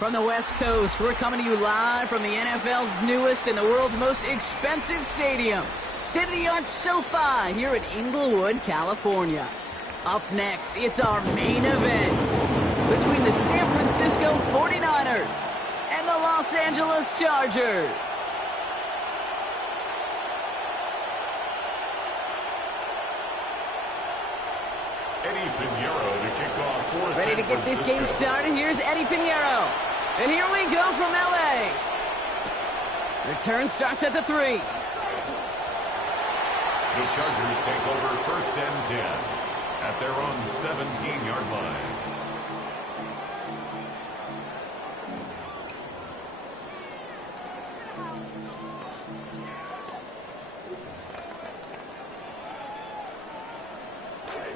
From the West Coast, we're coming to you live from the NFL's newest and the world's most expensive stadium. State-of-the-art SoFi here in Inglewood, California. Up next, it's our main event between the San Francisco 49ers and the Los Angeles Chargers. Eddie Piñeiro to kick off for Ready to get this game started. Here's Eddie Piñeiro. And here we go from L.A. Return starts at the 3. The Chargers take over 1st and 10 at their own 17-yard line.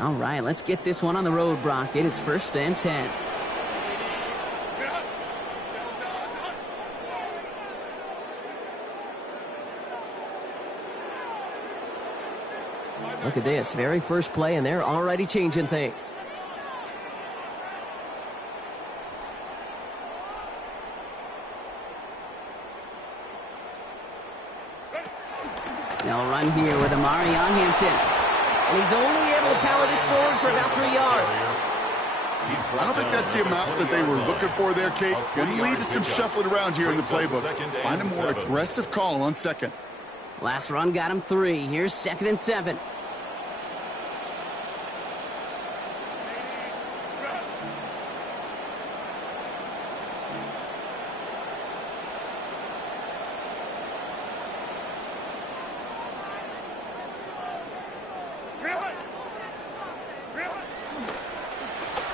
All right, let's get this one on the road, Brock. It is 1st and 10. Look at this, very first play, and they're already changing things. They'll run here with Amari on Hampton. And he's only able to power this forward for about 3 yards. I don't think that's the amount that they were looking for there, Kate. Going to lead to some shuffling around here in the playbook. Find a more aggressive call on second. Last run got him 3. Here's 2nd and 7.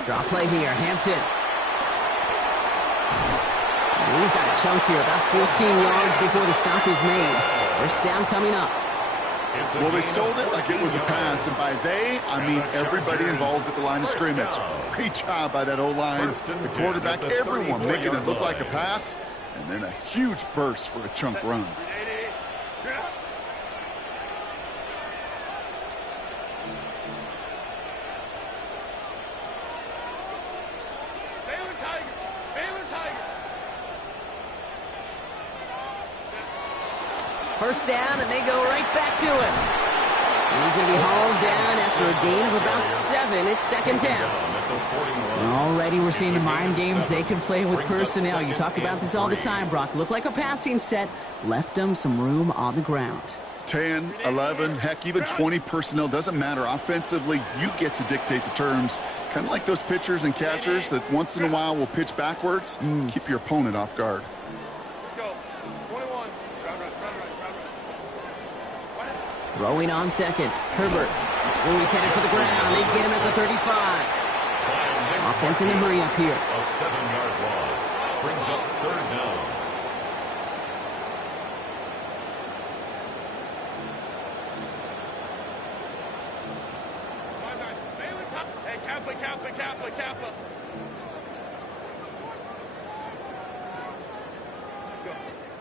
Draw play here, Hampton. He's got a chunk here, about 14 yards before the stop is made. First down coming up. Well, they sold it like it was a pass, and by they, I mean everybody involved at the line of scrimmage. Great job by that O-line, the quarterback, everyone making it look like a pass, and then a huge burst for a chunk run. First down, and they go right back to it. And he's going to be hauled down after a gain of about 7. It's 2nd down. Already we're seeing the mind games they can play with personnel. You talk about this all the time, Brock. Look like a passing set. Left them some room on the ground. 10, 11, heck, even 20 personnel, doesn't matter. Offensively, you get to dictate the terms. Kind of like those pitchers and catchers that once in a while will pitch backwards. Keep your opponent off guard. Throwing on second, Herbert. Oh, he's headed for the ground. They get him at the 35. Offense in a hurry up here. A 7-yard loss brings up 3rd down. Hey, Kappa.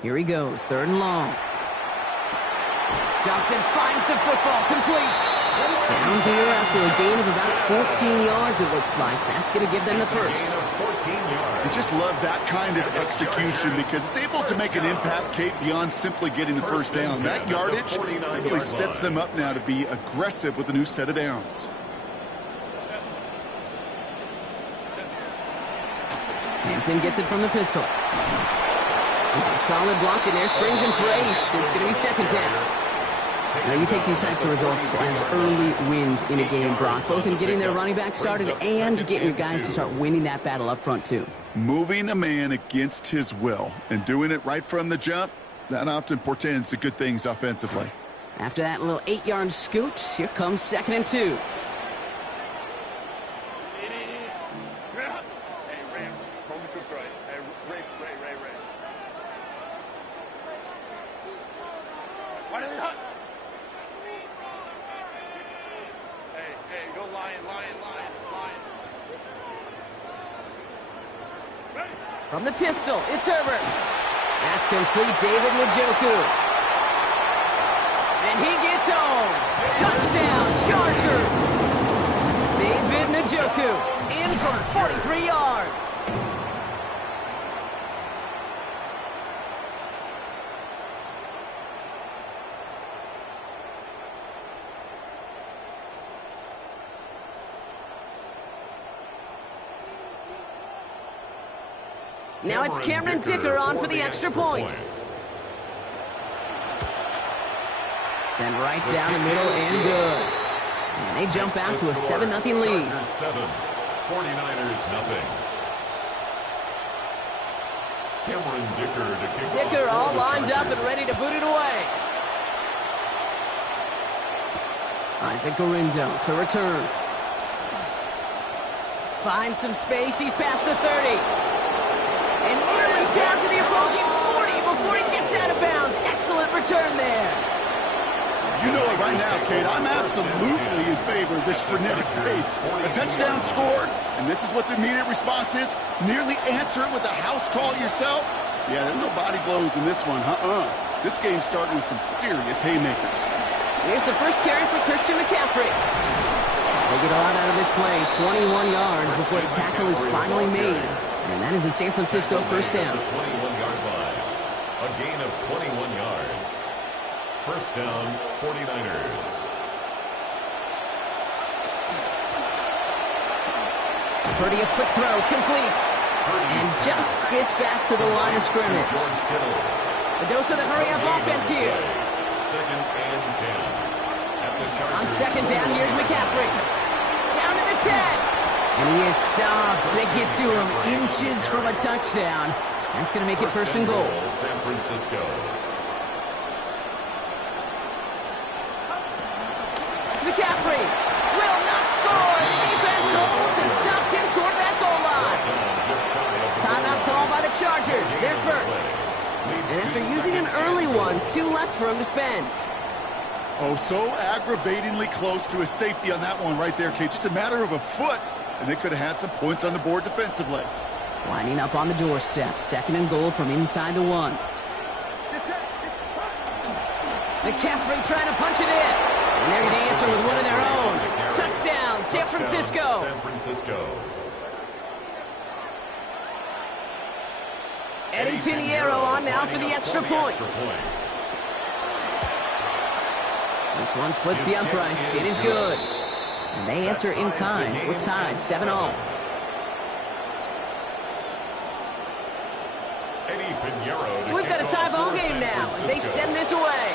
Here he goes, 3rd and long. Johnson finds the football, complete. Down here after a gain of about 14 yards, it looks like. That's going to give them the first. I just love that kind of execution because it's able to make an impact, Kate, beyond simply getting the first down. That yardage really sets them up now to be aggressive with a new set of downs. Hampton gets it from the pistol. It's a solid block in there, springs in for 8. It's going to be 2nd down. Now, you take these types of results as early wins in a game, Brock, both in getting their running back started and getting your guys to start winning that battle up front, too. Moving a man against his will and doing it right from the jump, that often portends to good things offensively. After that little 8-yard scoot, here comes 2nd and 2. From the pistol, it's Herbert. That's complete, David Njoku. And he gets home. Touchdown, Chargers. David Njoku in for 43 yards. Now it's Cameron Dicker on for the extra point. Sent right down the middle and good. And they jump out to a 7-0 lead. 7, 49ers nothing. Cameron Dicker to kick off. Dicker all lined up and ready to boot it away. Isaac Gurindo to return. Finds some space. He's past the 30. And nearly down to the opposing 40 before he gets out of bounds. Excellent return there. You know it right now, Kate. I'm absolutely in favor of this frenetic pace. A touchdown scored, and this is what the immediate response is. Nearly answer it with a house call yourself. Yeah, there's no body blows in this one. This game's starting with some serious haymakers. Here's the first carry for Christian McCaffrey. They get a lot out of this play. 21 yards before the tackle is finally made. And that is a San Francisco first down. 21-yard line. A gain of 21 yards. First down, 49ers. Purdy a quick throw, complete. And just gets back to the line of scrimmage. George Kittle. A dose of the hurry-up offense here. Second and 10. At the Chargers. On second down, here's McCaffrey. Down to the 10. And he is stopped. They get to him inches from a touchdown. That's going to make it first and goal. San Francisco. McCaffrey will not score. The defense holds and stops him short of that goal line. Timeout call by the Chargers. They're first. And after using an early one, 2 left for him to spend. Oh, so aggravatingly close to a safety on that one right there, Kate. Just a matter of a foot, and they could have had some points on the board defensively. Lining up on the doorstep. Second and goal from inside the 1. McCaffrey trying to punch it in. And they're going to answer with one of their own. Touchdown, San Francisco. San Francisco. Eddie Pinheiro on now for the extra point. This one splits the uprights. It is good. And they answer in kind. We're tied 7-all. So we've got a tie ball game now as they send this away.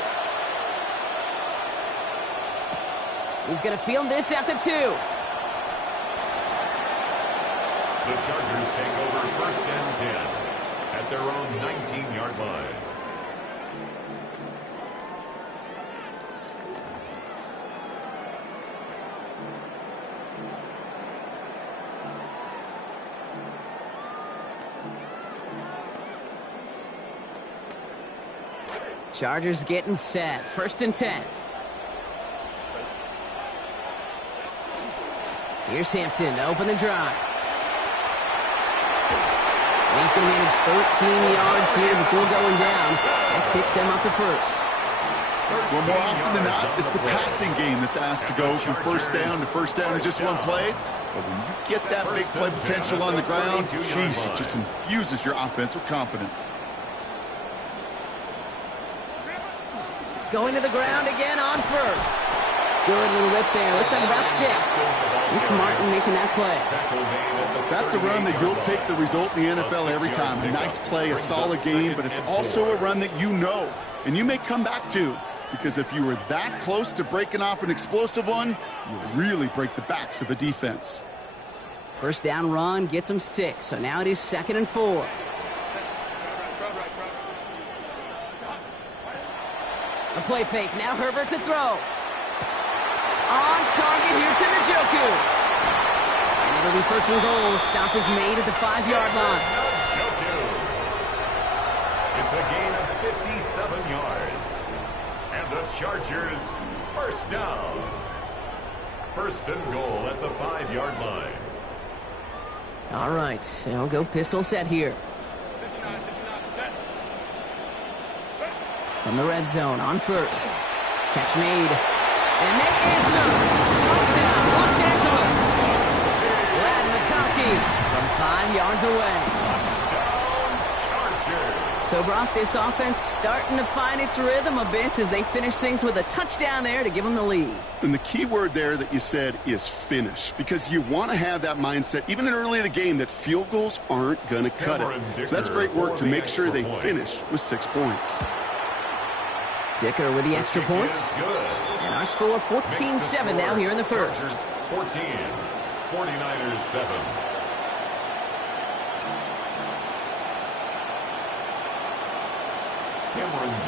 He's going to field this at the 2. The Chargers take over first and 10 at their own 19-yard line. Chargers getting set. First and 10. Here's Hampton to open the drive. And he's going to manage 13 yards here before going down. That picks them up to first. Well, more often than not, it's the passing game that's asked to go from first down in just one play. But when you get that big play potential on the ground, geez, it just infuses your offense with confidence. Going to the ground again on first. Good little whip there. Looks like about 6. Nick Martin making that play. That's a run that you'll take the result in the NFL every time. A nice play, a solid game, but it's also a run that you know and you may come back to, because if you were that close to breaking off an explosive one, you really break the backs of a defense. First down run gets them 6, so now it is 2nd and 4. A play fake. Now Herbert to throw. On target here to Njoku. And it'll be first and goal. Stop is made at the 5-yard line. Njoku. It's a gain of 57 yards. And the Chargers first down. First and goal at the 5-yard line. All right, they'll go pistol set here. From the red zone on first. Catch made. And they answer. Touchdown, Los Angeles. Brad McConkey from 5 yards away. Touchdown, Chargers. So, Brock, this offense starting to find its rhythm a bit as they finish things with a touchdown there to give them the lead. And the key word there that you said is finish, because you want to have that mindset, even early in the game, that field goals aren't going to cut it. So that's great work to make sure they finish with 6 points. Dicker with the extra points. And our score 14-7 now here in the first. 14, 49ers 7.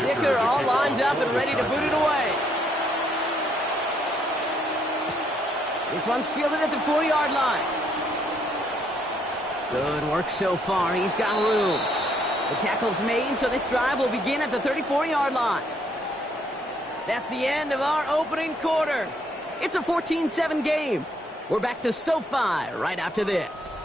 Dicker all lined up and ready to boot it away. This one's fielded at the 40-yard line. Good work so far. He's got room. The tackle's made, so this drive will begin at the 34-yard line. That's the end of our opening quarter. It's a 14-7 game. We're back to SoFi right after this.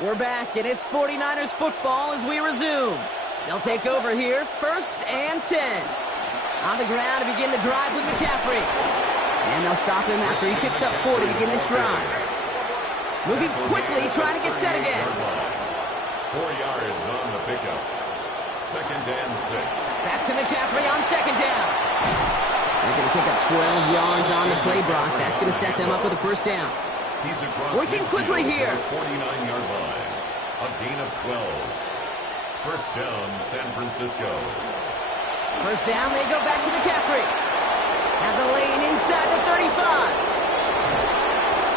We're back, and it's 49ers football as we resume. They'll take over here, 1st and 10. On the ground to begin the drive with McCaffrey. And they'll stop him after he picks up 4 to begin this drive. Moving quickly, trying to get set again. 4 yards on the pickup. 2nd and 6. Back to McCaffrey on 2nd down. They're going to pick up 12 yards on the play, Brock. That's going to set them up with a 1st down. He's across working quickly here. 49-yard line. A gain of 12. 1st down, San Francisco. 1st down, they go back to McCaffrey. Has a lane inside the 35.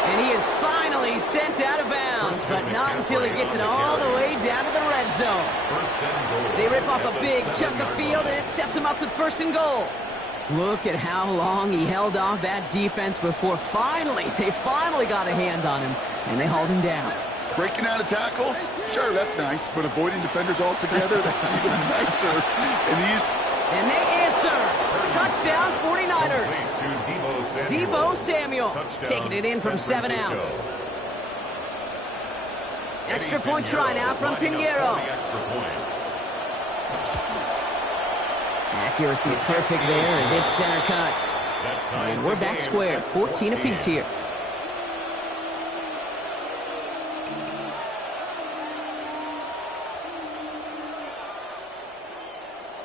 And he is finally sent out of bounds, but not until he gets it all the way down to the red zone. They rip off a big chunk of field, and it sets him up with 1st and goal. Look at how long he held off that defense before they finally got a hand on him, and they hauled him down. Breaking out of tackles, sure, that's nice, but avoiding defenders altogether, that's even nicer. And they answer. Touchdown, 49ers. Deebo Samuel taking it in from 7 out. Extra point try now from Pinheiro. Accuracy perfect there as it's center cut. And we're back square, 14 apiece here.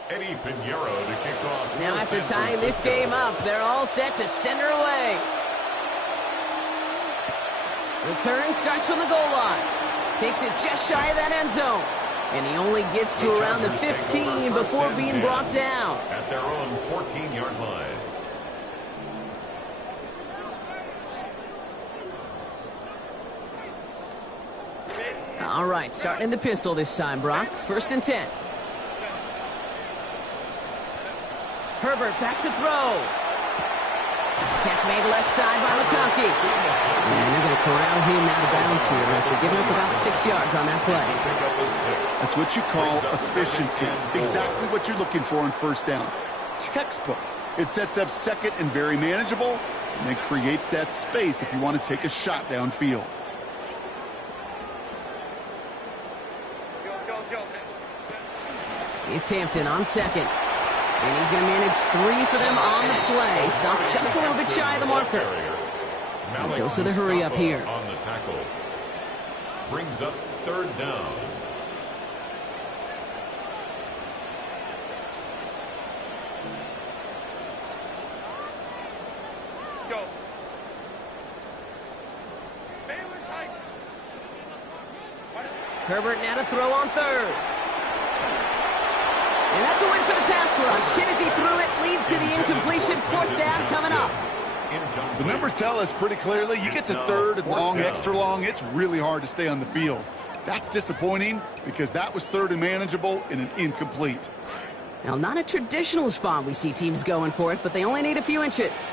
Eddie Pinheiro to kick off. Now after tying this game up, they're all set to send her away. Return starts from the goal line. Takes it just shy of that end zone. And he only gets to around the 15 before being brought down. At their own 14-yard line. All right, starting in the pistol this time, Brock. 1st and 10. Herbert back to throw. Catch made left side by McConkey. And they're going to corral him out of bounds here after giving up about 6 yards on that play. That's what you call efficiency. Exactly what you're looking for on 1st down. Textbook. It sets up 2nd and very manageable, and then creates that space if you want to take a shot downfield. It's Hampton on 2nd. And he's going to manage 3 for them on the play. Stop just a little bit shy of the marker. And goes to the hurry up here. On the tackle. Brings up 3rd down. Go. Herbert now to throw on 3rd. And that's a win for the pass rush. Hit as he threw it, leads to the incompletion. 4th down coming up. The numbers tell us pretty clearly, you get to 3rd and long, extra long, it's really hard to stay on the field. That's disappointing because that was 3rd and manageable and an incomplete. Now, not a traditional spot we see teams going for it, but they only need a few inches.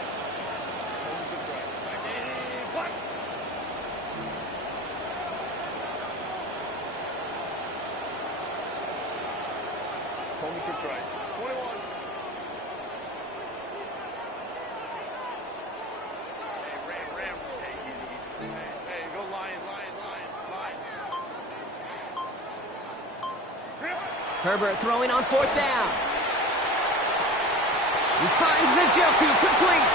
Herbert throwing on 4th down. He finds Njoku complete.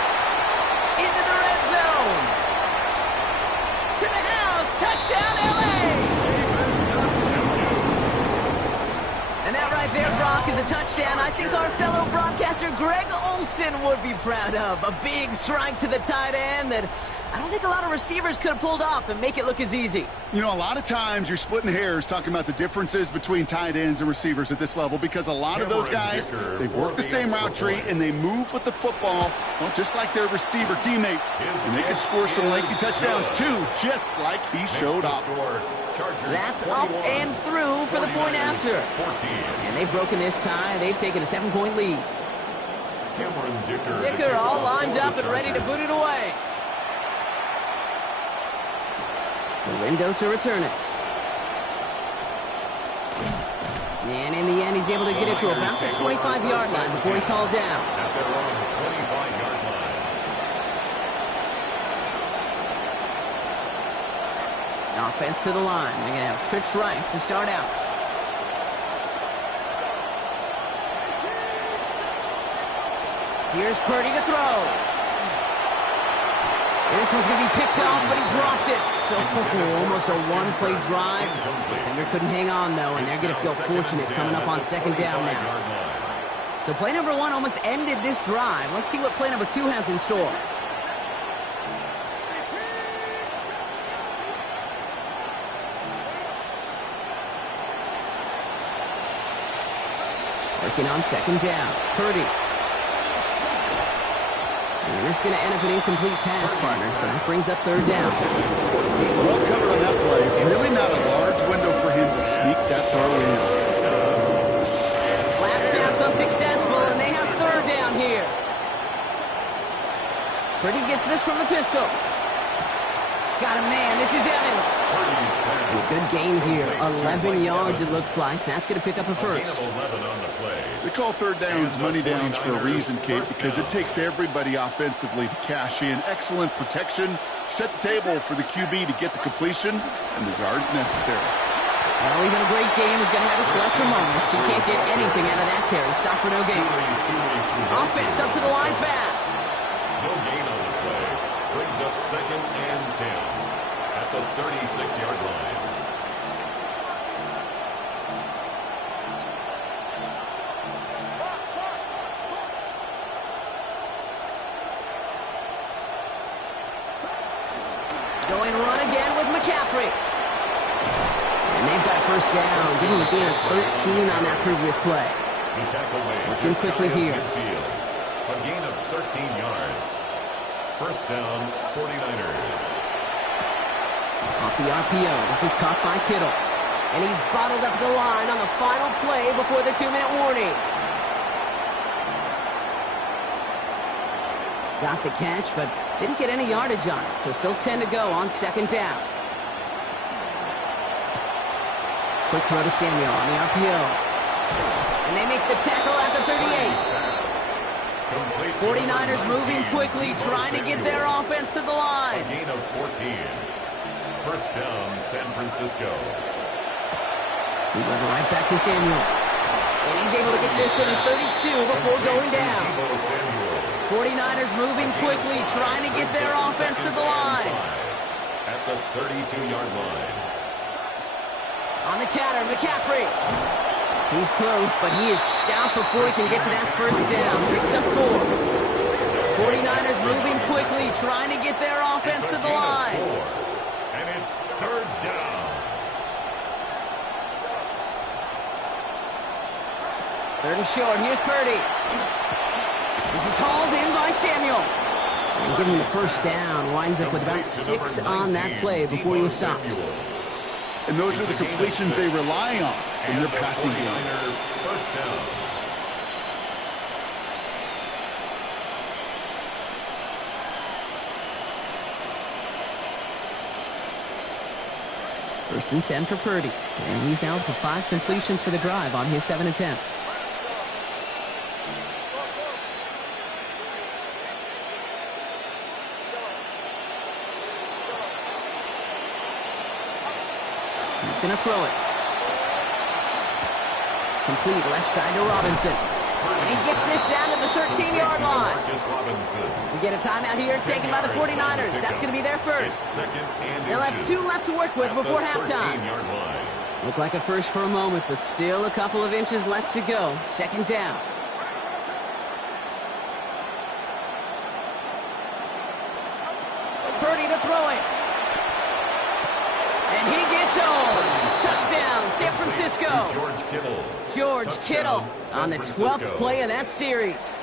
chalk is a touchdown I think our fellow broadcaster Greg Olsen would be proud of. A big strike to the tight end that I don't think a lot of receivers could have pulled off and make it look as easy. You know, a lot of times you're splitting hairs talking about the differences between tight ends and receivers at this level because a lot of those guys, they work the same route tree and they move with the football, well, just like their receiver teammates. And they can score some lengthy touchdowns too, just like he showed off. That's up and through for the point after. And they've broken this tie. They've taken a 7-point lead. Dicker all lined up and ready to boot it away. Lindo to return it. And in the end, he's able to get it to about the 25-yard line before he's hauled down. At their own 25-yard line. Offense to the line. They're going to have trips right to start out. Here's Purdy to throw. This one's going to be picked off, but he dropped it. So almost a one-play drive. Defender couldn't hang on, though, and they're going to feel fortunate coming up on second down now. So play number 1 almost ended this drive. Let's see what play number 2 has in store. Working on second down. Purdy. And this is going to end up an incomplete pass, partner, so that brings up third down. Well covered on that play. Really not a large window for him to sneak that throw in. Last pass unsuccessful, and they have third down here. Purdy gets this from the pistol. Got a man. This is Evans. And a good gain here. 11 yards, it looks like. That's going to pick up a first. They call third downs money downs for a reason, Kate, because it takes everybody offensively to cash in. Excellent protection. Set the table for the QB to get the completion and the yards necessary. Well, even a great game is going to have its lesser moments. You can't get anything out of that carry. Stop for no gain. Offense up to the line fast. No gain on the play. Brings up second and 10 at the 36-yard line. Going run again with McCaffrey. And they've got a first down. Give him a gain of 13 on that previous play. Looking quickly here. A gain of 13 yards. First down, 49ers. Off the RPO. This is caught by Kittle. And he's bottled up the line on the final play before the 2-minute warning. Got the catch, but didn't get any yardage on it, so still 10 to go on second down. Quick throw to Samuel on the RPO. And they make the tackle at the 38. 49ers moving quickly, trying to get their offense to the line. A gain of 14. First down, San Francisco. He goes right back to Samuel. And he's able to get this to the 32 before going down. 49ers moving quickly, trying to get their offense to the line. At the 32-yard line. On the counter, McCaffrey. He's close, but he is stout before he can get to that first down. Picks up 4. 49ers moving quickly, trying to get their offense to the line. And it's third down. Third and short. Here's Purdy. This is hauled in by Samuel. And giving the first down. Winds up with about 6 on that play before he was stopped. And those are the completions they rely on in their passing game. First down. First and 10 for Purdy. And he's now up to 5 completions for the drive on his 7 attempts. He's going to throw it. Complete left side to Robinson. And he gets this down to the 13-yard line. We get a timeout here taken by the 49ers. That's going to be their first. They'll have 2 left to work with before halftime. Looked like a first for a moment, but still a couple of inches left to go. Second down. Purdy to throw it. And he gets home. Touchdown, San Francisco. George Kittle. George Kittle on the 12th play of that series.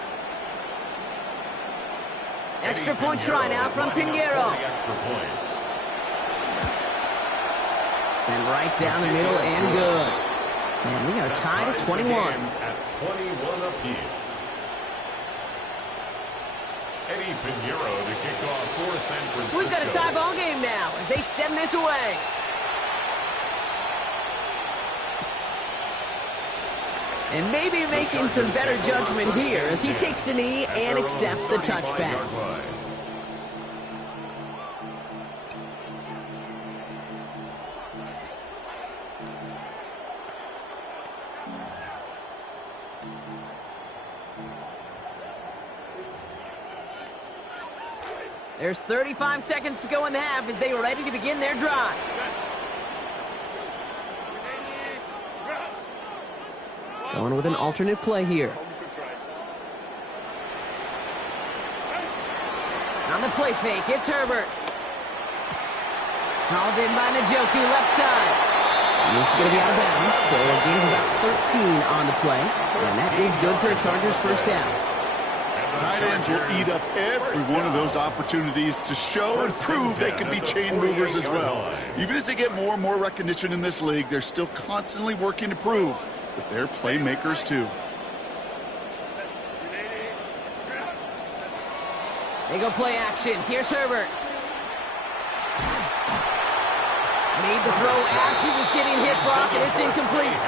Extra point try now from Pinheiro. Sent right down the middle and good. And we are tied at 21. At 21 apiece. Eddie Pinheiro to kick off for San Francisco. We've got a tie ball game now as they send this away. And maybe making some better judgment here as he takes a knee and accepts the touchback. There's 35 seconds to go in the half as they are ready to begin their drive. Going with an alternate play here. On the play fake, it's Herbert. Hauled in by Njoku, left side. And this is going to be out of bounds, so a gain of about 13 on the play. And that is good for a Chargers first down. Tight ends will eat up every one of those opportunities to show and prove they can be chain movers as well. Even as they get more and more recognition in this league, they're still constantly working to prove that they're playmakers too. They go play action. Here's Herbert. Made the throw as he was getting hit, Brock, and it's incomplete.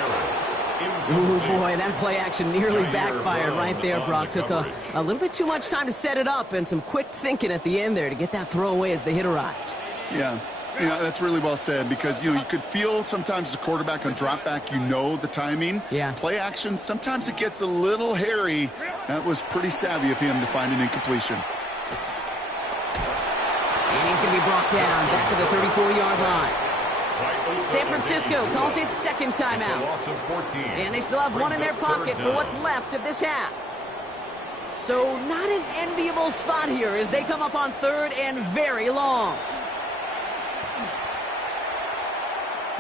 Ooh, boy, that play action nearly backfired right there, Brock. Took a little bit too much time to set it up and some quick thinking at the end there to get that throw away as the hit arrived. Yeah, that's really well said because, you could feel sometimes as a quarterback on drop back, the timing. Yeah. Play action, sometimes it gets a little hairy. That was pretty savvy of him to find an incompletion. And he's going to be brought down back to the 34-yard line. San Francisco calls it second timeout. And they still have one in their pocket for what's left of this half. So not an enviable spot here as they come up on third and very long.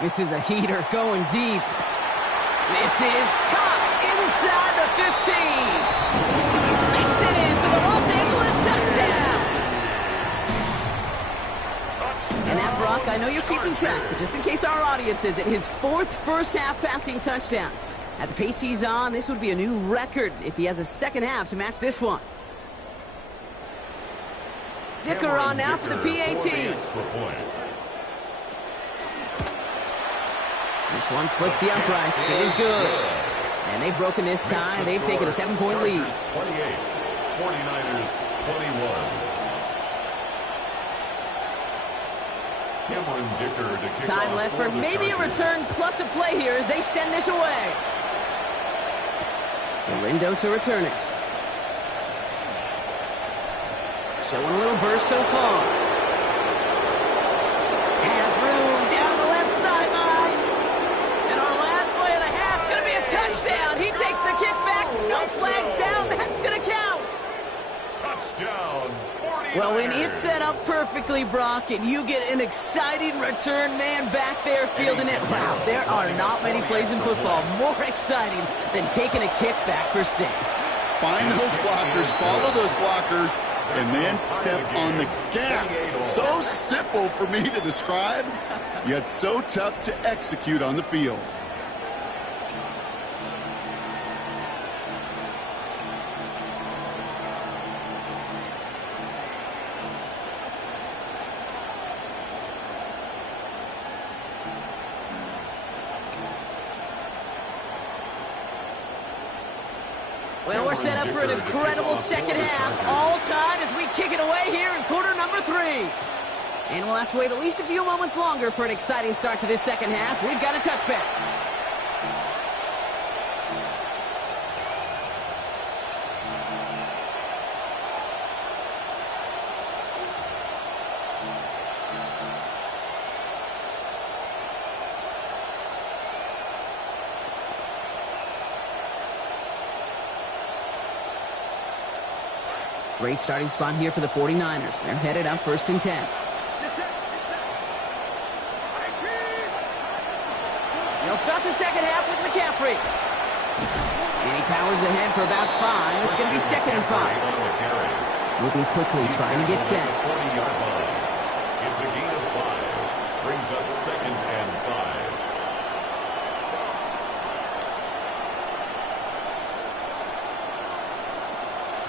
This is a heater going deep. This is caught inside the 15. He makes it in for the Los Angeles touchdown. And that, Brock, I know you're keeping track, but just in case our audience isn't, his fourth first-half passing touchdown. At the pace he's on, this would be a new record if he has a second half to match this one. Dicker on now for the PAT. This one splits the uprights. It is good. And they've broken this tie. They've taken a 7-point lead. 28, 49ers 21. Time left for maybe a return plus a play here as they send this away. Galindo to return it. Showing a little burst so far. Has room down the left sideline. And our last play of the half is going to be a touchdown. He takes the kick back. No flags down. That's going to count. Touchdown. Well, when it's set up perfectly, Brock, and you get an exciting return man back there fielding it, wow, there are not many plays in football more exciting than taking a kick back for 6. Find those blockers, follow those blockers, and then step on the gas. So simple for me to describe, yet so tough to execute on the field. Well, we're set up for an incredible second half, all tied as we kick it away here in quarter number 3. And we'll have to wait at least a few moments longer for an exciting start to this second half. We've got a touchback. Great starting spot here for the 49ers. They're headed up 1st and 10. They'll start the second half with McCaffrey. And he powers ahead for about 5. It's going to be 2nd and 5. Moving quickly, trying to get set. It's a gain of 5. Brings up 2nd and 5.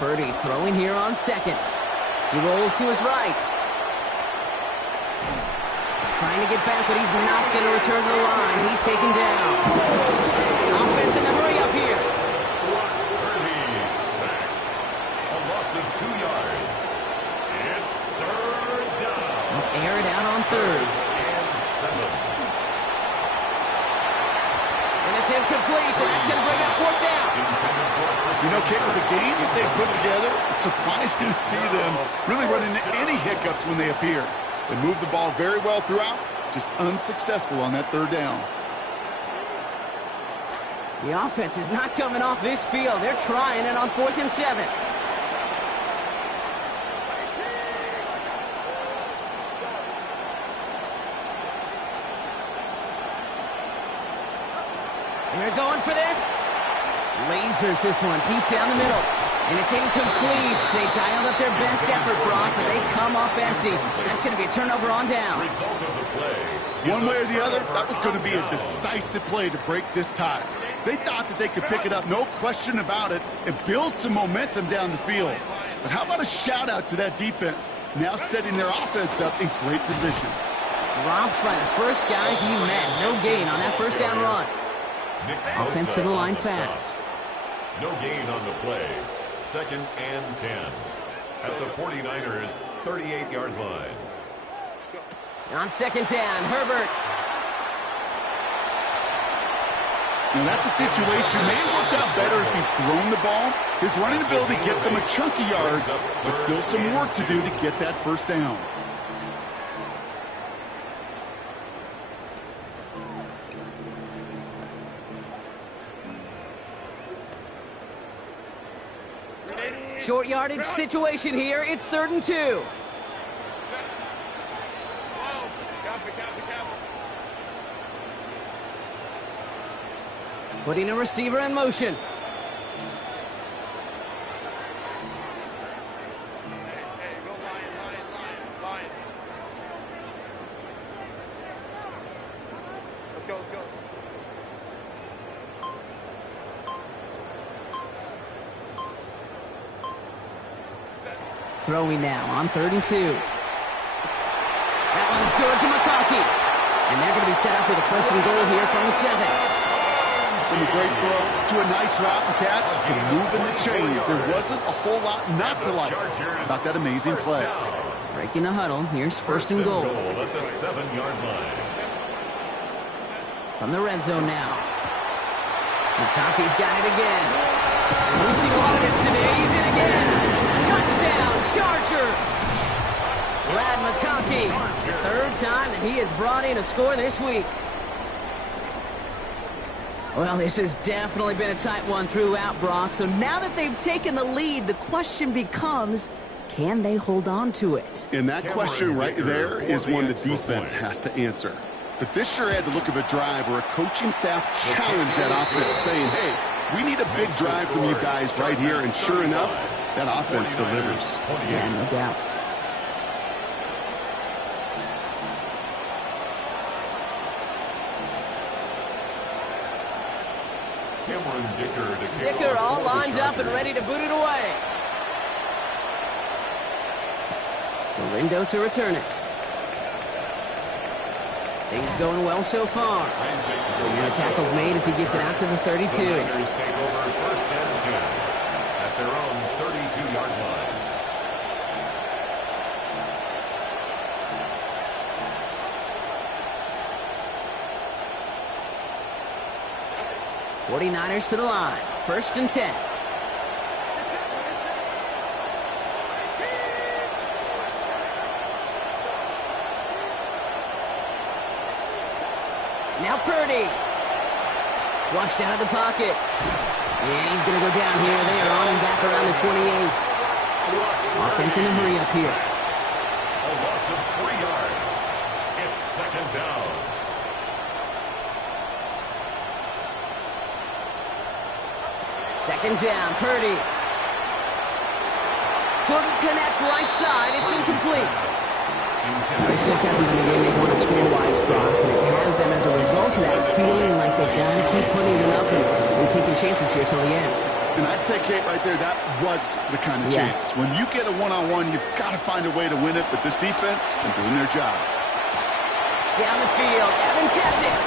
Purdy throwing here on 2nd. He rolls to his right. Trying to get back, but he's not going to return to the line. He's taken down. Offense in the hurry-up here. Purdy sacked. A loss of 2 yards. It's 3rd down. Air it out on 3rd. And 7. And it's incomplete, so that's going to bring up 4th down. You know, Kate, with the game that they put together, it's surprising to see them really run into any hiccups when they appear. They move the ball very well throughout, just unsuccessful on that 3rd down. The offense is not coming off this field. They're trying it on 4th and 7. They're going for this. Lasers this one deep down the middle. And it's incomplete. They dialed up their best effort, Brock, but they come off empty. That's going to be a turnover on downs. Result of the play. One way or the other, that was going to be a decisive play to break this tie. They thought that they could pick it up, no question about it, and build some momentum down the field. But how about a shout-out to that defense, now setting their offense up in great position. Dropped by the first guy he met. No gain on that 1st down run. Offense to the line fast. No gain on the play. 2nd and 10. At the 49ers' 38-yard line. On 2nd down, Herbert. Now that's a situation may have worked out better if he'd thrown the ball. His running ability gets him a chunky yards, but still some work to do to get that 1st down. Short yardage situation here. It's 3rd and 2. Putting a receiver in motion. Let's go, let's go. Throwing now on 3rd and 2. That one's good to McConkey. And they're going to be set up with a 1st and goal here from the 7. From a great throw to a nice route and catch to moving the chains. There wasn't a whole lot not to like about that amazing play. Breaking the huddle. Here's 1st and goal. At the 7-yard line. From the red zone now. McConkey's got it again. Lucy wanted this today. He's in again. Touchdown, Chargers! Ladd McConkey, 3rd time that he has brought in a score this week. Well, this has definitely been a tight one throughout, Brock. So now that they've taken the lead, the question becomes, can they hold on to it? And that question right there is one the defense has to answer. But this sure had the look of a drive where a coaching staff challenged that offense, saying, hey, we need a big drive from you guys right here. And sure enough, that offense delivers. Yeah, no doubt. Dicker all lined up and ready to boot it away. Galindo to return it. Things going well so far. And the tackle's made as he gets it out to the 32. The Niners take over 1st and 10 at their own 32-yard line. 49ers to the line. 1st and 10. Now Purdy. Flushed out of the pocket. And he's going to go down here. They are on him back around the 28. Offense in a hurry up here. A loss of 3 yards. It's second down. Second down, Purdy. Couldn't connect right side. It's incomplete. This just hasn't been the game they wanted score-wise, Brock, and it has them as a result of that feeling like they've got to keep putting it up and taking chances here till the end. And I'd say, Kate, right there, that was the kind of chance. When you get a one-on-one, you've got to find a way to win it, but this defense is doing their job. Down the field, Evans has it.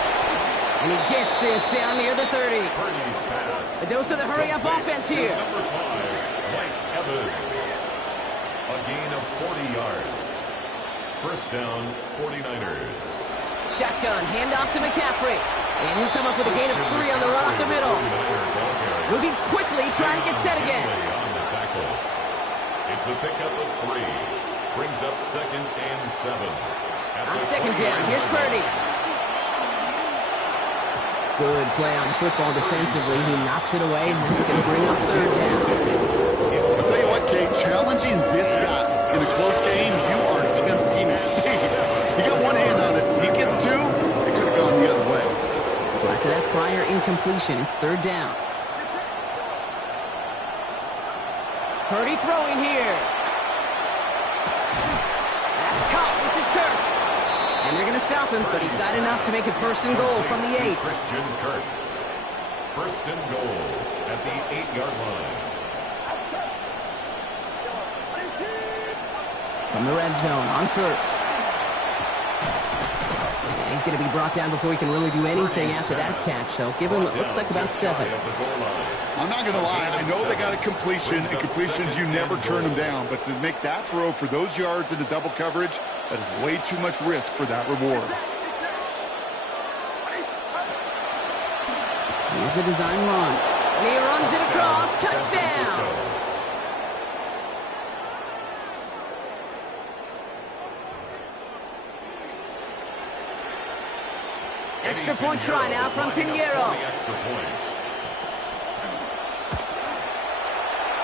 And he gets this down near the 30. Purdy's pass. A dose of the hurry-up offense here. Number 5, Mike Evans. A gain of 40 yards. First down, 49ers. Shotgun, handoff to McCaffrey. And he'll come up with a gain of 3 on the run up the middle. Moving quickly, trying to get set again. On the tackle. It's a pickup of 3. Brings up second and 7. On second down, here's Purdy. Good play on the football defensively. He knocks it away, and that's going to bring up third down. I'll tell you what, Kate, challenging this guy in a close game, you are tempting fate. He got one hand on it. He gets 2, it could have gone the other way. So after that prior incompletion, it's third down. Purdy throwing here. That's caught. This is Kirk. And they're going to stop him, but he got enough to make it first and goal from the 8. Christian Kirk. First and goal at the 8-yard line. From the red zone on first. And he's going to be brought down before he can really do anything after that catch. So give him, it looks like about 7. I'm not going to lie. I know they got a completion, and completions, you never turn them down. But to make that throw for those yards into double coverage, that is way too much risk for that reward. Here's a design run. And he runs it across. Touchdown. Extra point try now from Pinheiro.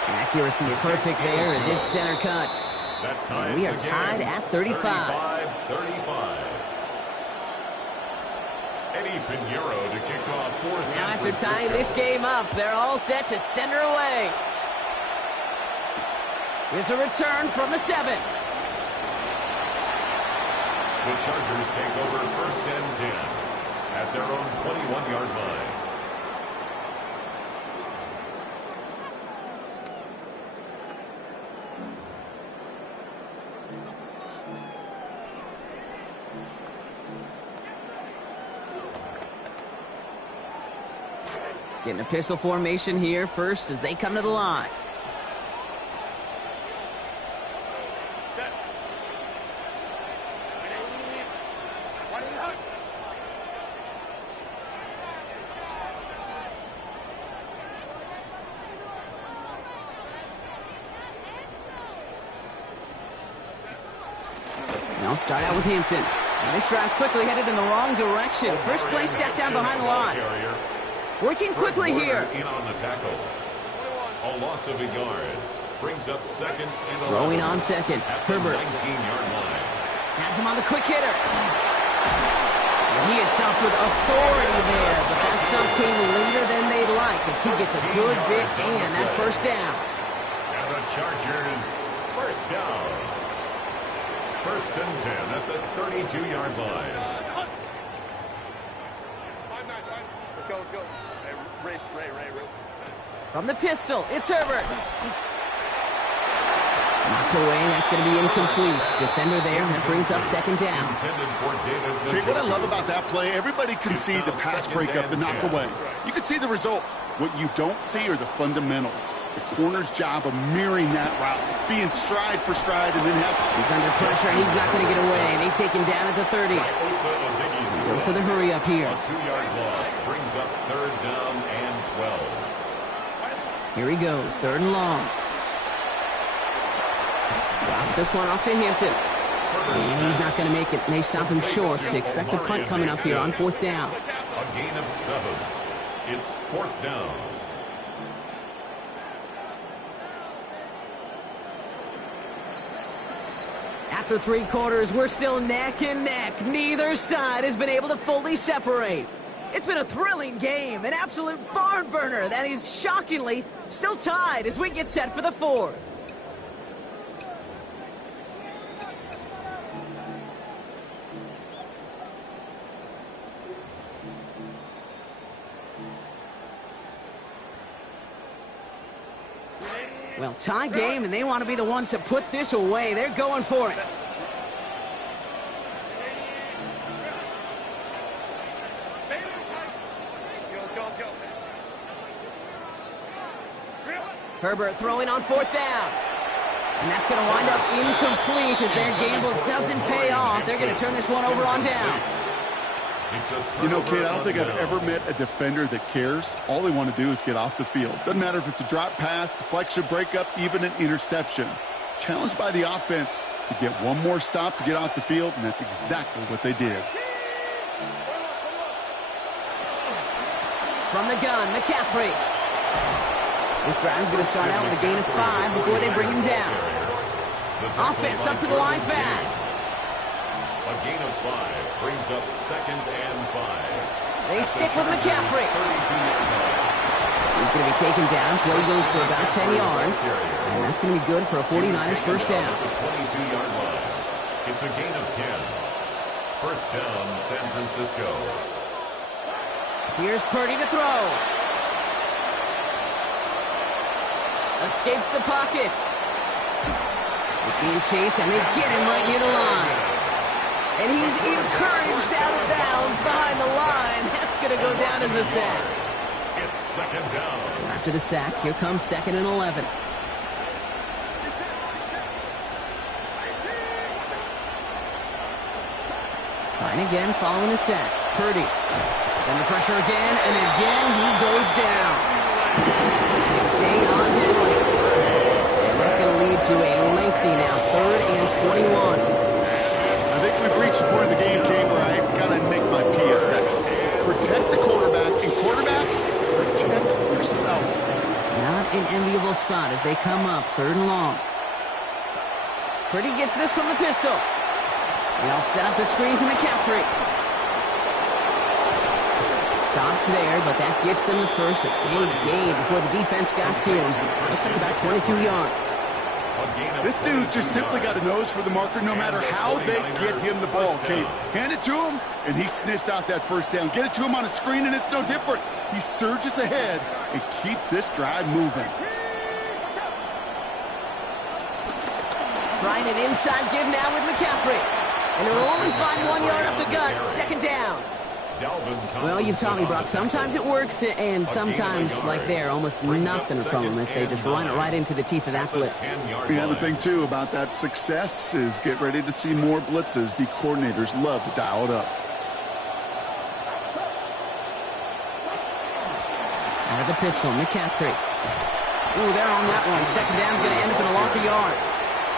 Accuracy perfect there as it's center cut. And we are tied at 35. 35. Eddie Pinheiro to kick off for San Now after Francisco. tying this game up, they're all set to send her away. Here's a return from the 7. The Chargers take over first and 10 at their own 21-yard line. Getting a pistol formation here first as they come to the line. They'll start out with Hampton. And this drive's quickly headed in the wrong direction. First play set down behind the line. Working quickly here. In on the tackle. A loss of a yard. Brings up second and 11. Throwing on second. Herbert. 19-yard line. Has him on the quick hitter. And he is stopped with authority there, but that stop came later than they'd like as he gets a good bit and that first down. And the Chargers first down. First and 10 at the 32-yard line. Let's go. Ray. From the pistol, it's Herbert. Knocked away, that's going to be incomplete. Defender there, that brings up second down. Okay, what I love about that play, everybody can see the pass breakup, the knock away. You can see the result. What you don't see are the fundamentals. The corner's job of mirroring that route, being stride for stride, and then He's under pressure, and he's not going to get away. And they take him down at the 30. Dose of the hurry up here. A 2-yard loss brings up third down and 12. Here he goes, third and long. Drops this one off to Hampton. And he's not going to make it. And they stop him short, so expect a punt coming up here on fourth down. A gain of 7. It's fourth down. after 3 quarters, we're still neck and neck. Neither side has been able to fully separate. It's been a thrilling game, an absolute barn burner that is shockingly still tied as we get set for the 4th. Well, tie game, and they want to be the ones to put this away. They're going for it. Herbert throwing on 4th down. And that's going to wind up incomplete as their gamble doesn't pay off. They're going to turn this one over on downs. You know, Kate, I don't think I've ever met a defender that cares. All they want to do is get off the field. Doesn't matter if it's a drop pass, deflection, breakup, even an interception. Challenged by the offense to get one more stop to get off the field, and that's exactly what they did. From the gun, McCaffrey. This drive is going to start out with a gain of 5 before they bring him down. Offense up to the line fast. A gain of 5 brings up 2nd and 5. They stick with McCaffrey. He's going to be taken down. Play goes for about 10 yards. And that's going to be good for a 49ers first down. The 22-yard line. It's a gain of 10. First down, San Francisco. Here's Purdy to throw. Escapes the pocket. He's being chased, and they get him right near the line. And he's encouraged out of bounds behind the line. That's going to go down as a sack. It's 2nd down. So after the sack, here comes 2nd and 11. Trying again following the sack. Purdy. He's under pressure again, and again he goes down. It's Dayon Henley. And that's going to lead to a lengthy now 3rd and 21. I think we've reached the point of the game, Kate, where I gotta make my PSA. Protect the quarterback, and quarterback, protect yourself. Not an enviable spot as they come up 3rd and long. Purdy gets this from the pistol. They'll set up the screen to McCaffrey. Stops there, but that gets them the first. A big gain before the defense got to him. Looks like about 22 yards. This dude's just simply got a nose for the marker no matter how they get him the ball, Kate. Hand it to him, and he sniffs out that first down. Get it to him on a screen, and it's no different. He surges ahead and keeps this drive moving. Trying an inside give now with McCaffrey. And it will only find 1 yard up the gut. 2nd down. Well, you've taught me, Brock. Sometimes it works, and sometimes, like there, almost nothing from them as they just run it right into the teeth of that blitz. The other thing, too, about that success is get ready to see more blitzes. The coordinators love to dial it up. Out of the pistol, McCaffrey. Ooh, they're on that one. 2nd down's going to end up in a loss of yards.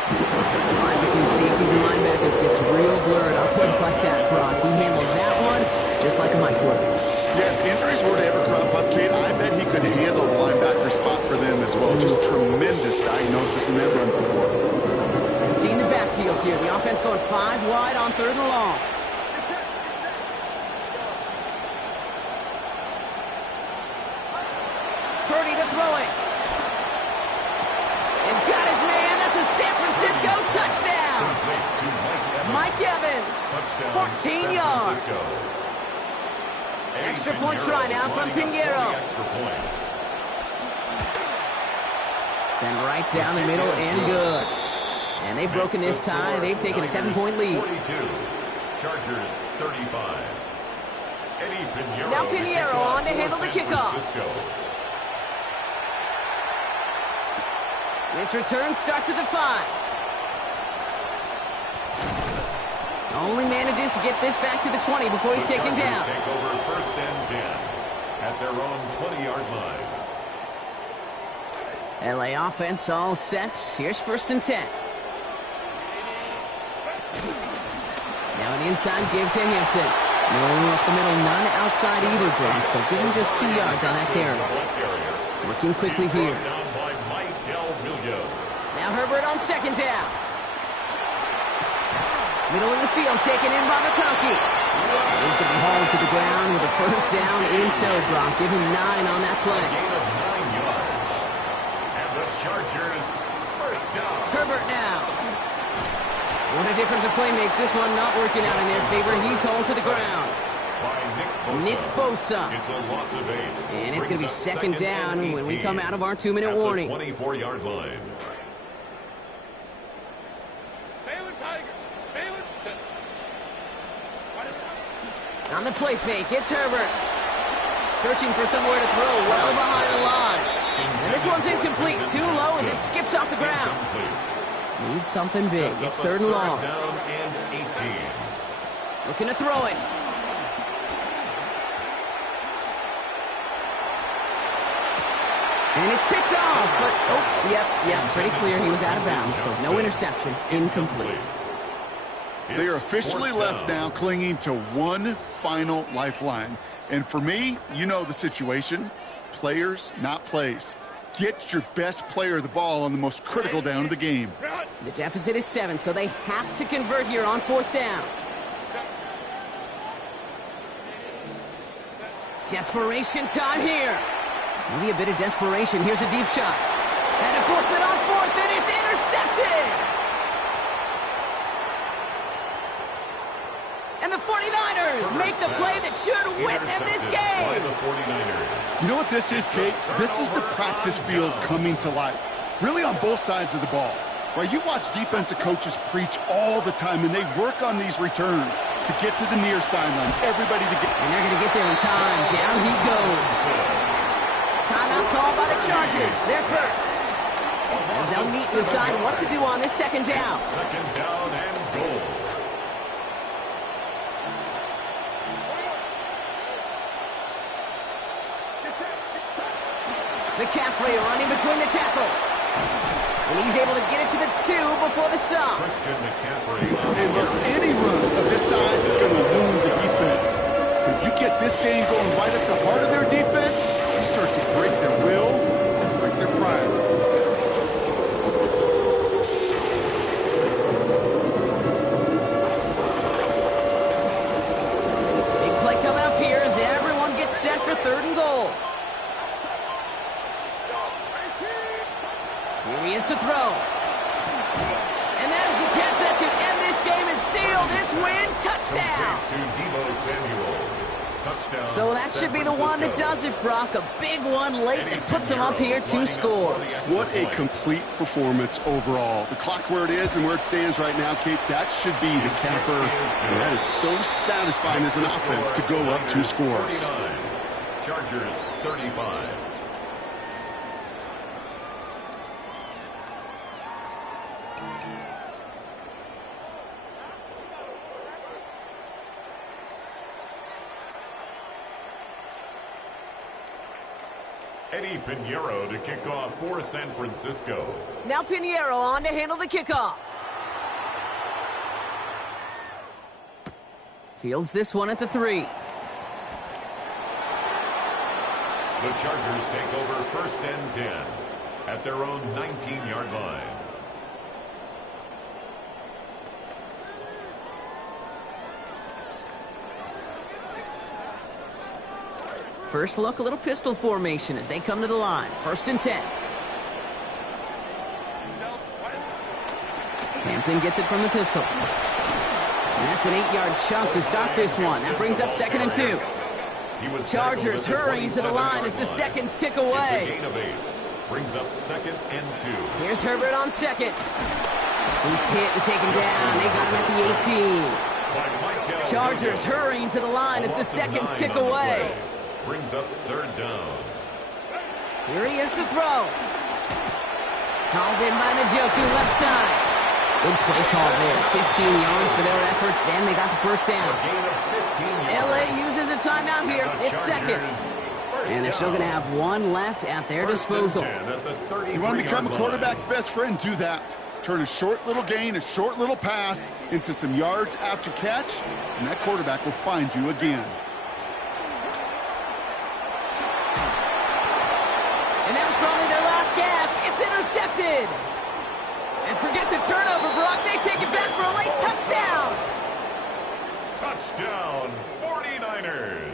The line between safeties and linebackers gets real blurred on plays like that, Brock. He handled that one just like Mike would have. Yeah, if injuries were to ever crop up, Kate, I bet he could handle the linebacker spot for them as well. Just tremendous diagnosis in that run support. Emptying the backfield here. The offense going 5 wide on 3rd and long. Purdy to throw it. And got his man. That's a San Francisco touchdown. Mike Evans, 14 yards. Extra point try now from Pinheiro. Sent right down the middle and good. And they've broken this tie. They've taken a 7-point lead. 42, Chargers 35. Eddie Pinheiro. Now Pinheiro on to handle the kickoff. This return starts at the 5. Only manages to get this back to the 20 before he's taken down. Take over 1st and 10 at their own 20-yard line. LA offense all set. Here's 1st and 10. Now an inside give to Hampton. No up the middle, none outside either, Brock. So give him just 2 yards on that carry. Working quickly here. Down by Mike Del Millo. Now Herbert on 2nd down. Middle of the field, taken in by McConkey. He's going to be hauled to the ground with a first down in tow, Brock. Give him 9 on that play. Gain of 9 yards. And the Chargers first down. Herbert now. What a difference a play makes. This one not working out in their favor. He's hauled to the ground. By Nick Bosa. It's a loss of 8. And it's going to be second down when we come out of our 2-minute warning. 24-yard line. On the play fake, it's Herbert. Searching for somewhere to throw well behind the line. And this one's incomplete. Too low as it skips off the ground. Needs something big. It's 3rd and long. Down and 18. Looking to throw it. And it's picked off, but, oh, yep, pretty clear he was out of bounds, so no interception, incomplete. They are officially left now clinging to one final lifeline. And for me, you know the situation. Players, not plays. Get your best player the ball on the most critical down of the game. The deficit is 7, so they have to convert here on 4th down. Desperation time here. Maybe a bit of desperation. Here's a deep shot. And to force it on 4th, and it's intercepted! And the 49ers make the play that should win them this game. You know what this is, Kate? This is the practice field coming to life. Really on both sides of the ball. Right, you watch defensive coaches preach all the time, and they work on these returns to get to the near sideline. Everybody to get... And they're going to get there in time. Down he goes. Timeout called by the Chargers. They're first. As they'll meet and decide what to do on this second down. Second down and goal. McCaffrey running between the tackles. And he's able to get it to the 2 before the stop. Christian McCaffrey. And look, any run of this size is going to wound the defense. If you get this game going right at the heart of their defense, you start to break their will and break their pride. Big play coming up here as everyone gets set for 3rd and goal. Here he is to throw. And that is the catch that should end this game and seal this win. Touchdown! To Deebo Samuel. Touchdown. So that should be the one that does it, Brock. A big one late that puts him up here 2 scores. What a complete performance overall. The clock where it is and where it stands right now, Kate, that should be the capper. And that is so satisfying as an offense to go up 2 scores. 39. Chargers 35. Eddie Pinheiro to kick off for San Francisco. Now Pinheiro on to handle the kickoff. Fields this one at the 3. The Chargers take over 1st and 10 at their own 19-yard line. First look, a little pistol formation as they come to the line. 1st and 10. Hampton gets it from the pistol. And that's an 8-yard chunk to start this one. That brings up 2nd and 2. Chargers hurrying to the line as the seconds tick away. It's a gain of 8. Brings up 2nd and 2. Here's Herbert on 2nd. He's hit and taken down. They got him at the 18. Chargers hurrying to the line as the seconds tick away. Brings up 3rd down. Here he is to throw. Called in by Njoku, left side. Good play call there. 15 yards for their efforts, and they got the first down. Gain of 15 yards. LA uses a timeout here. It's 2nd. And they're still going to have one left at their disposal. You want to become a quarterback's best friend? Do that. Turn a short little gain, a short little pass into some yards after catch, and that quarterback will find you again. And that was probably their last gasp. It's intercepted. And forget the turnover, Brock. They take it back for a late touchdown. Touchdown, 49ers.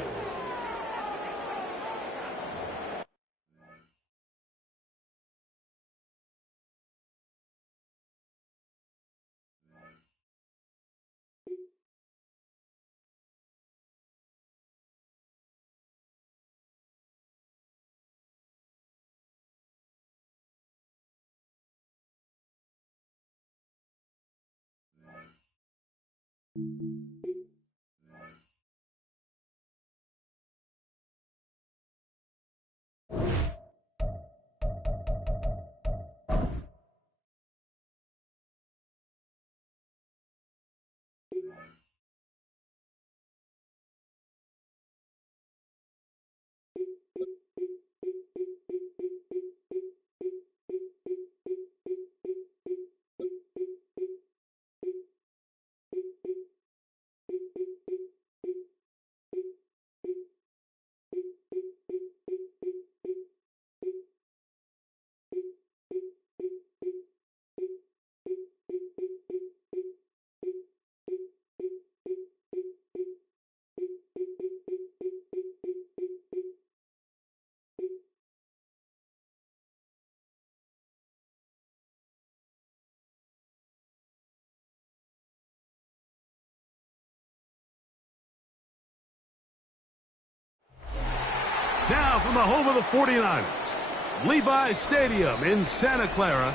Now from the home of the 49ers, Levi's Stadium in Santa Clara,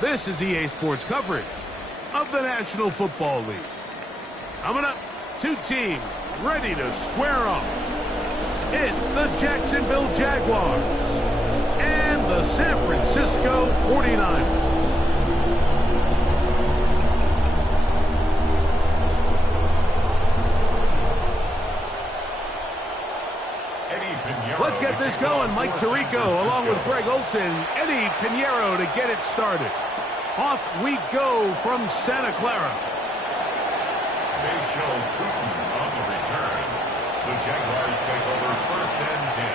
this is EA Sports coverage of the National Football League. Coming up, two teams ready to square off. It's the Jacksonville Jaguars and the San Francisco 49ers. Let's get this going. Mike Tirico along with Greg Olson, Eddie Pinheiro to get it started. Off we go from Santa Clara. They show Tootin on the return. The Jaguars take over 1st and 10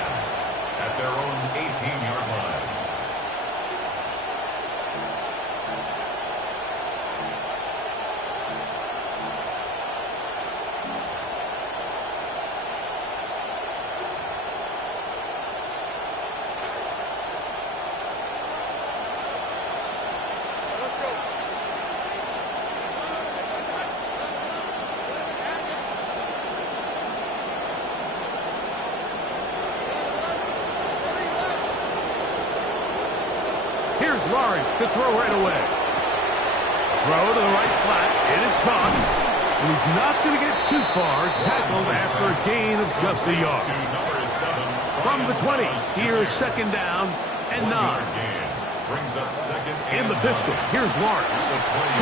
at their own 18-yard line. Here's Lawrence to throw right away. Throw to the right flat. It is caught. And he's not going to get too far. Tackled after a gain of just a yard. From the 20, here's 2nd down and 9. In the pistol, here's Lawrence.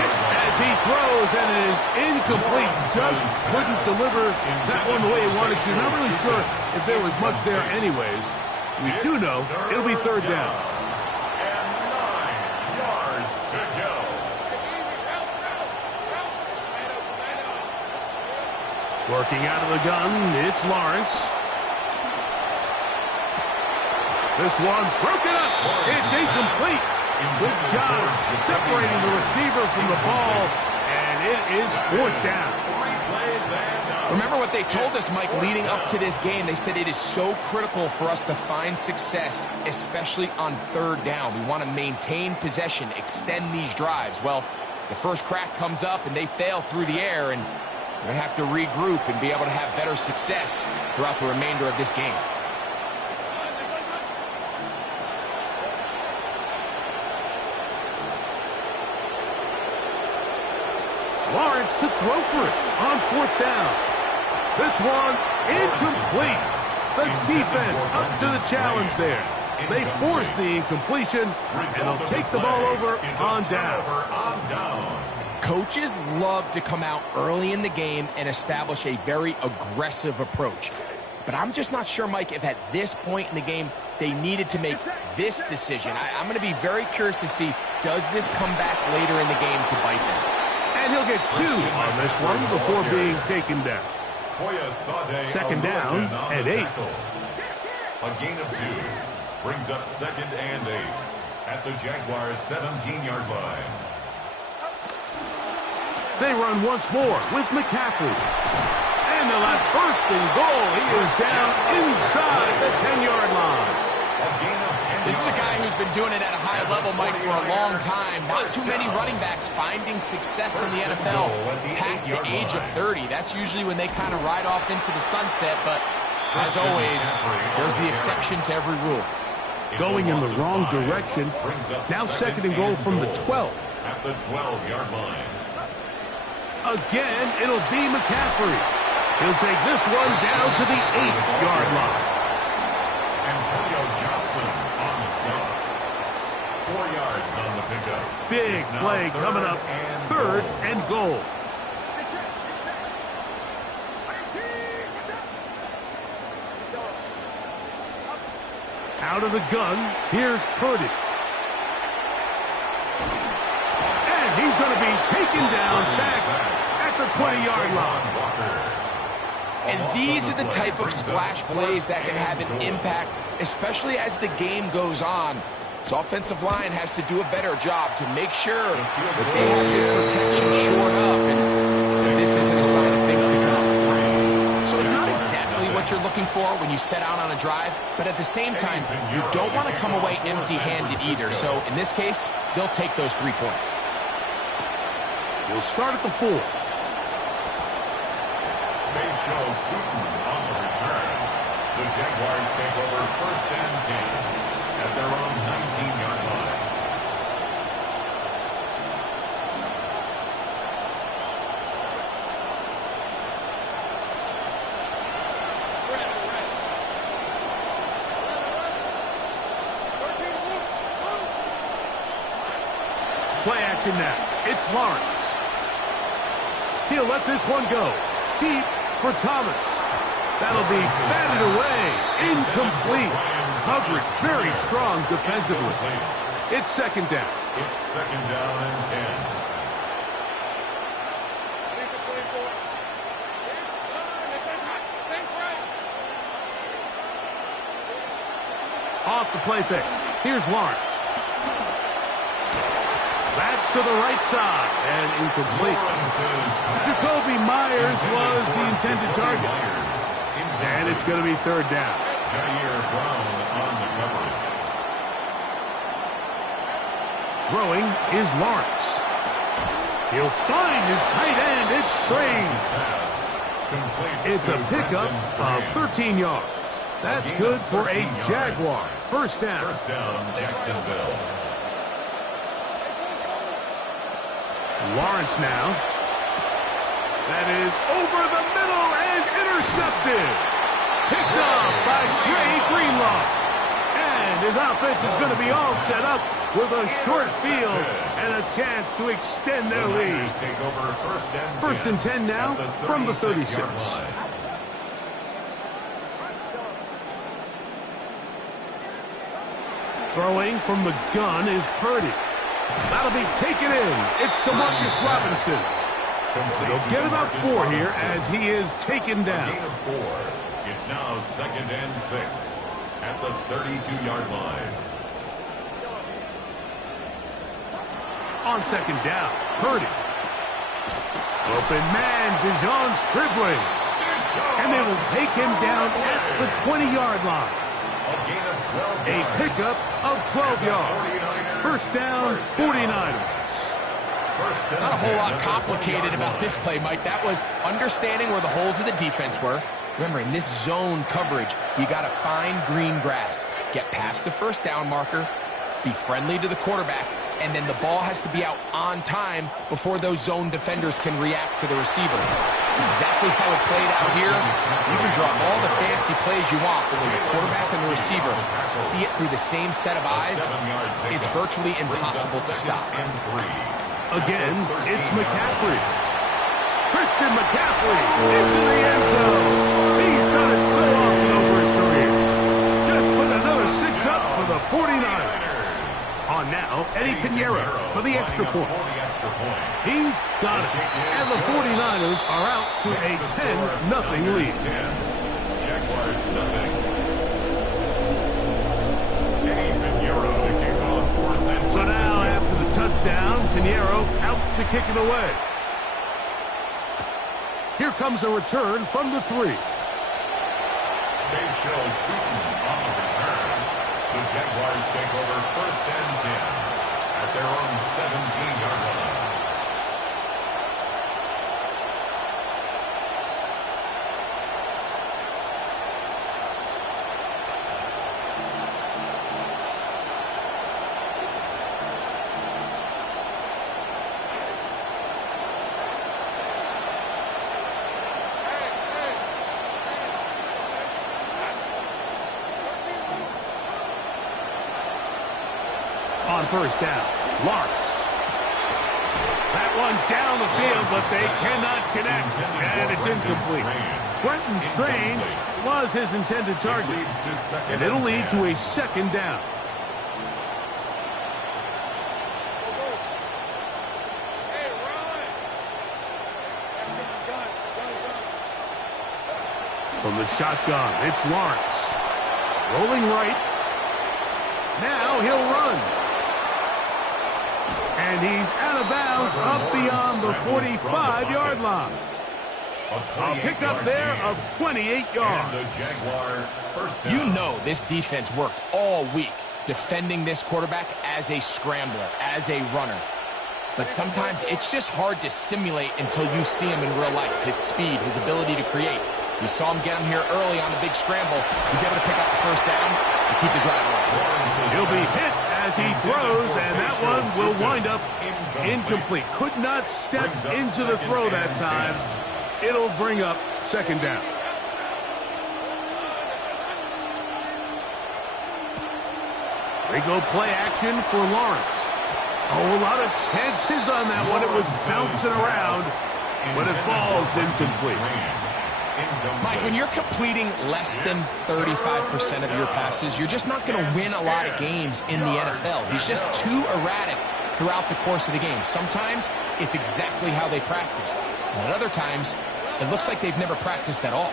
Hit as he throws, and it is incomplete. Just couldn't deliver that one the way he wanted to. Not really sure if there was much there anyways. We do know it'll be 3rd down. Working out of the gun, it's Lawrence. This one broken up. It's incomplete. Good job separating the receiver from the ball, and it is 4th down. Remember what they told us, Mike, leading up to this game. They said it is so critical for us to find success, especially on 3rd down. We want to maintain possession, extend these drives. Well, the first crack comes up, and they fail through the air, and we're going to have to regroup and be able to have better success throughout the remainder of this game. Lawrence to throw for it on 4th down. This one incomplete. The defense up to the challenge there. They force the incompletion, and they'll take the ball over on down. Coaches love to come out early in the game and establish a very aggressive approach. But I'm just not sure, Mike, if at this point in the game they needed to make this decision. I'm going to be very curious to see, does this come back later in the game to bite them? And he'll get 2 on this one before being taken down. 2nd down and 8. A gain of 2 brings up 2nd and 8 at the Jaguars' 17-yard line. They run once more with McCaffrey. And they'll have first and goal. He is down inside the 10-yard line. This is a guy who's been doing it at a high level, Mike, for a long time. Not too many running backs finding success in the NFL past the age of 30. That's usually when they kind of ride off into the sunset, but as always, there's the exception to every rule. Going in the wrong direction. Now second and goal from the 12. At the 12-yard line. Again, it'll be McCaffrey. He'll take this one down to the 8-yard line. Antonio Johnson on the stop. 4 yards on the pickup. Big play coming up. Third and goal. Out of the gun, here's Purdy. And he's going to be taken down back at the 20-yard line. And these are the type of splash plays that can have an impact, especially as the game goes on. So offensive line has to do a better job to make sure that they have this protection shored up, and this isn't a sign of things to come. So it's not exactly what you're looking for when you set out on a drive, but at the same time, you don't want to come away empty-handed either. So in this case, they'll take those 3 points. We'll start at the 4. They show Tootin on the return. The Jaguars take over first and 10 at their own 19-yard line. Play action now. It's Lawrence. He'll let this one go. Deep for Thomas. That'll be batted away. Incomplete. Coverage very strong defensively. It's second down. It's second down and 10. Off the play fake. Here's Lawrence. That's to the right side and incomplete. Jacoby Myers was the intended target. And it's going to be third down. Jair Brown on the coverage. Throwing is Lawrence. He'll find his tight end. It's Strange. It's a pickup of 13 yards. That's good for a Jaguar. First down. First down, Jacksonville. Lawrence now. That is over the middle and intercepted. Picked off by Dre Greenlaw. And his offense is going to be all set up with a short field and a chance to extend their lead. Take over First and 10 now from the 36. Throwing from the gun is Purdy. That'll be taken in. It's DeMarcus Robinson. They'll get about 4 here as he is taken down. Gain of 4. It's now second and 6 at the 32-yard line. On second down, Purdy. Open man, Dejon Stribling. And they will take him down at the 20-yard line. A pickup of 12 yards. First down, 49ers. Not a whole lot complicated about this play, Mike. That was understanding where the holes of the defense were. Remember, in this zone coverage, you got to find green grass. Get past the first down marker, be friendly to the quarterback, and then the ball has to be out on time before those zone defenders can react to the receiver. That's exactly how it played out here. You can draw all the fancy plays you want, but when the quarterback and the receiver see it through the same set of eyes, it's virtually impossible to stop. Again, it's McCaffrey. Christian McCaffrey into the end zone. He's done it so often over his career. Just put another 6 up for the 49ers. On now, Eddie Pinheiro for the extra point. He's got it. And the 49ers are out to a 10-0 lead. Jaguars nothing. Eddie Pinheiro to kick off for San Francisco. So now, after the touchdown, Pinheiro out to kick it away. Here comes a return from the 3. They show Tootin on the return. The Jaguars take over 1st and 10 at their own 17-yard line. On 1st down, Lawrence. That one down the field, but they cannot connect, and it's incomplete. Brenton Strange was his intended target, and it'll lead to a 2nd down. From the shotgun, it's Lawrence. Rolling right. Now he'll run. And he's out of bounds up beyond the 45-yard line. A pickup there of 28 yards. You know this defense worked all week defending this quarterback as a scrambler, as a runner. But sometimes it's just hard to simulate until you see him in real life. His speed, his ability to create. We saw him get him here early on the big scramble. He's able to pick up the 1st down and keep the drive alive. He'll be hit as he throws, and that one will wind up incomplete. Could not step into the throw that time. It'll bring up 2nd down. They go play action for Lawrence. Oh, a lot of chances on that one. It was bouncing around, but it falls incomplete. Mike, when you're completing less than 35% of your passes, you're just not going to win a lot of games in the NFL. He's just too erratic throughout the course of the game. Sometimes it's exactly how they practiced. And at other times, it looks like they've never practiced at all.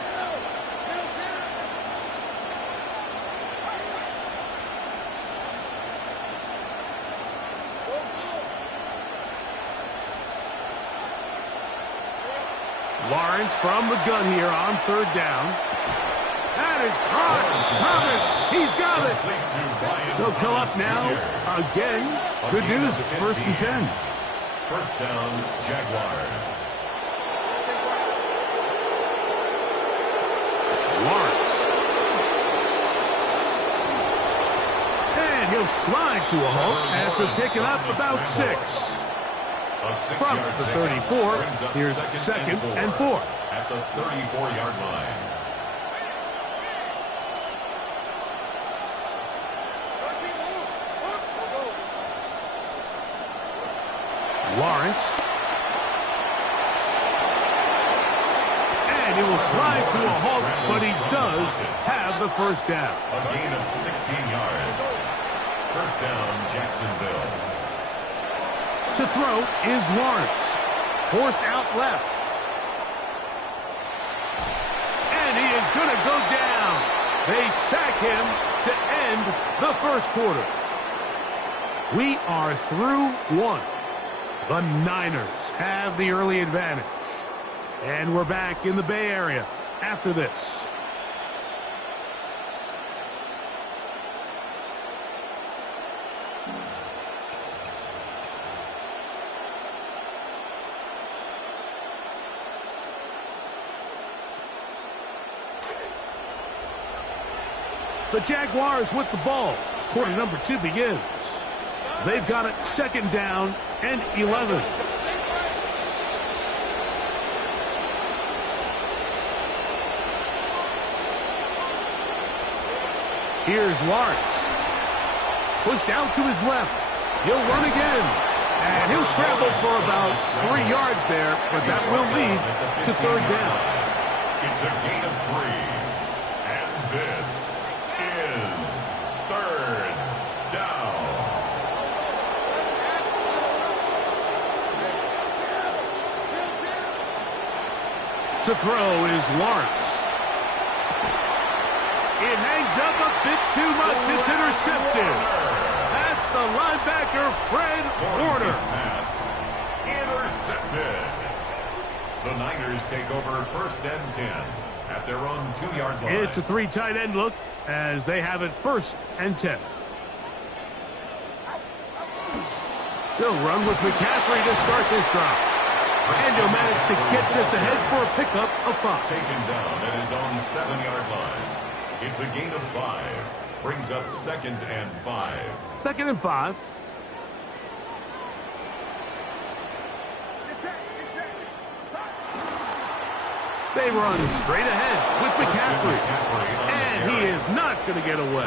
Lawrence from the gun here on 3rd down. That is caught. Thomas, he's got it. They'll come up now again. Good news, it's 1st and 10. 1st down, Jaguars. Lawrence. And he'll slide to a halt after picking up about 6. From the 34, here's 2nd and 4. At the 34-yard line. Lawrence. And he will slide to a halt, but he does have the 1st down. A gain of 16 yards. 1st down, Jacksonville. To throw is Lawrence. Forced out left. And he is going to go down. They sack him to end the 1st quarter. We are through 1. The Niners have the early advantage. And we're back in the Bay Area after this. The Jaguars with the ball as quarter number 2 begins. They've got it 2nd down and 11. Here's Lawrence. Pushed out to his left. He'll run again. And he'll scramble for about 3 yards there, but that will lead to 3rd down. It's a gain of 3. And this is 3rd down. To throw is Lawrence. It hangs up a bit too much. It's intercepted. That's the linebacker, Fred Warner. Pass intercepted. The Niners take over 1st and 10 at their own 2-yard line. It's a 3 tight end look as they have it 1st and 10. They'll run with McCaffrey to start this drive. And he'll manage to get this ahead for a pickup of 5. Taken down at his own 7-yard line. It's a gain of 5. Brings up 2nd and 5. 2nd and 5. They run straight ahead with McCaffrey. And he is not going to get away.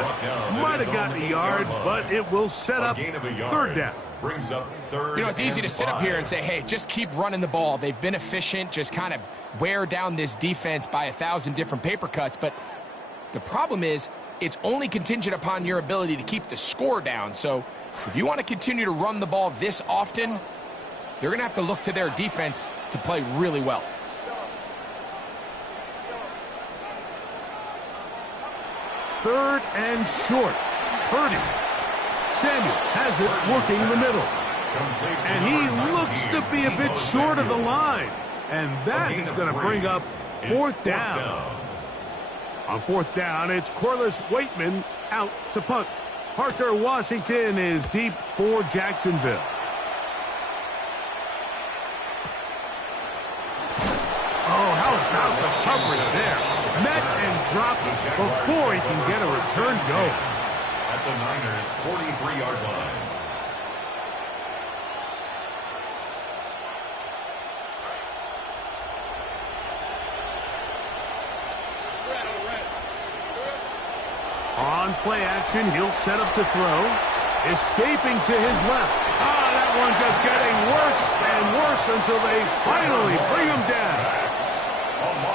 Might have gotten a yard, but it will set up 3rd down. Brings up 3rd. You know, it's easy to sit up here and say, hey, just keep running the ball. They've been efficient, just kind of wear down this defense by 1,000 different paper cuts. But the problem is, it's only contingent upon your ability to keep the score down. So if you want to continue to run the ball this often, they're going to have to look to their defense to play really well. Third and short. Purdy. Samuel has it working the middle. And he looks to be a bit short of the line. And that is going to bring up 4th down. On 4th down, it's Corliss Waitman out to punt. Parker Washington is deep for Jacksonville. Oh, how about the coverage there? Met and dropped before he can get a return go. At the Niners' 43-yard line. On play action, he'll set up to throw. Escaping to his left. Ah, that one just getting worse and worse until they finally bring him down.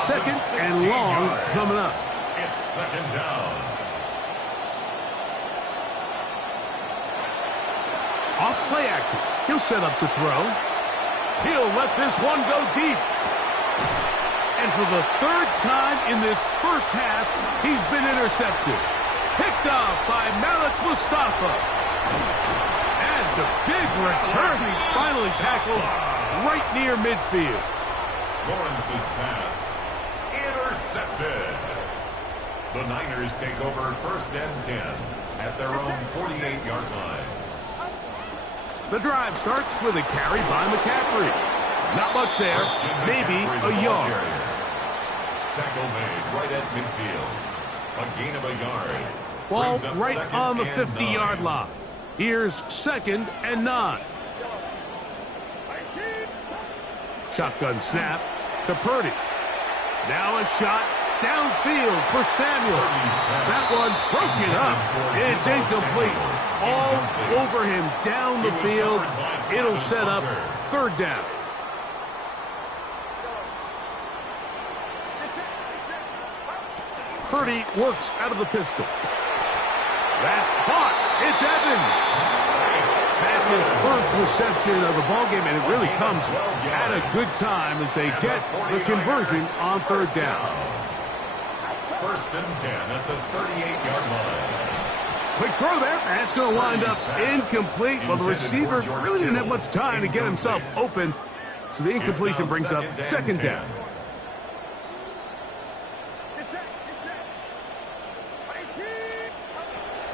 2nd and long coming up. It's 2nd down. Off play action. He'll set up to throw. He'll let this one go deep. And for the 3rd time in this first half, he's been intercepted. Picked off by Malik Mustafa. And a big return. He's finally tackled right near midfield. Lawrence's pass intercepted. The Niners take over 1st and 10 at their own 48-yard line. The drive starts with a carry by McCaffrey. Not much there, maybe a yard. Tackle made right at midfield. A gain of a yard. Ball Brings up right 2nd on the and 50-yard 9. line. Here's 2nd and 9. Shotgun snap to Purdy. Now a shot downfield for Samuel. That one broken up. It's incomplete. All over him down the field. It'll set up 3rd down. Purdy works out of the pistol. That's caught. It's Evans. That's his first reception of the ballgame, and it really comes at a good time as they get the conversion on 3rd down. 1st and 10 at the 38-yard line. Quick throw there. That's going to wind up incomplete. Well, the receiver really didn't have much time to get himself open, so the incompletion brings up 2nd down.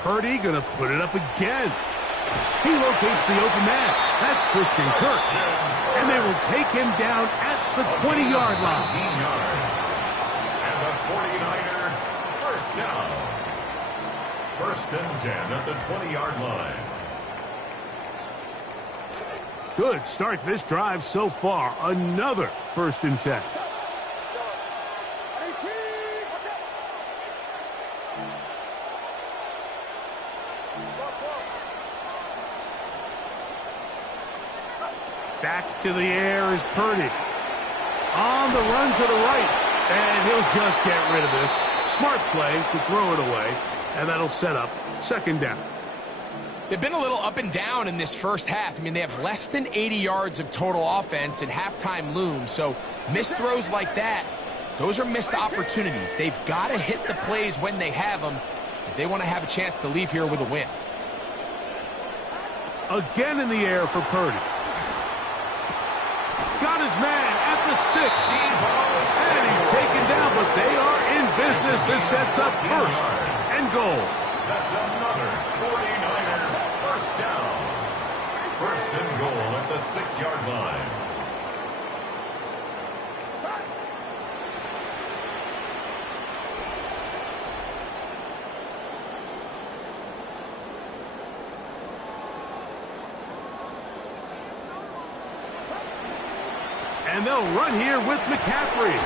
Purdy going to put it up again. He locates the open man. That's Christian Kirk. And they will take him down at the 20-yard line. 19 yards. And the 49er 1st down. 1st and 10 at the 20-yard line. Good start to this drive so far. Another 1st and 10. Back to the air is Purdy. On the run to the right. And he'll just get rid of this. Smart play to throw it away. And that'll set up 2nd down. They've been a little up and down in this first half. I mean, they have less than 80 yards of total offense and halftime looms. So missed throws like that, those are missed opportunities. They've got to hit the plays when they have them if they want to have a chance to leave here with a win. Again in the air for Purdy. got his man at the 6. And he's taken down, but they are in business. This sets up first and goal. That's another 49ers first down. First and goal at the 6-yard line. And they'll run here with McCaffrey.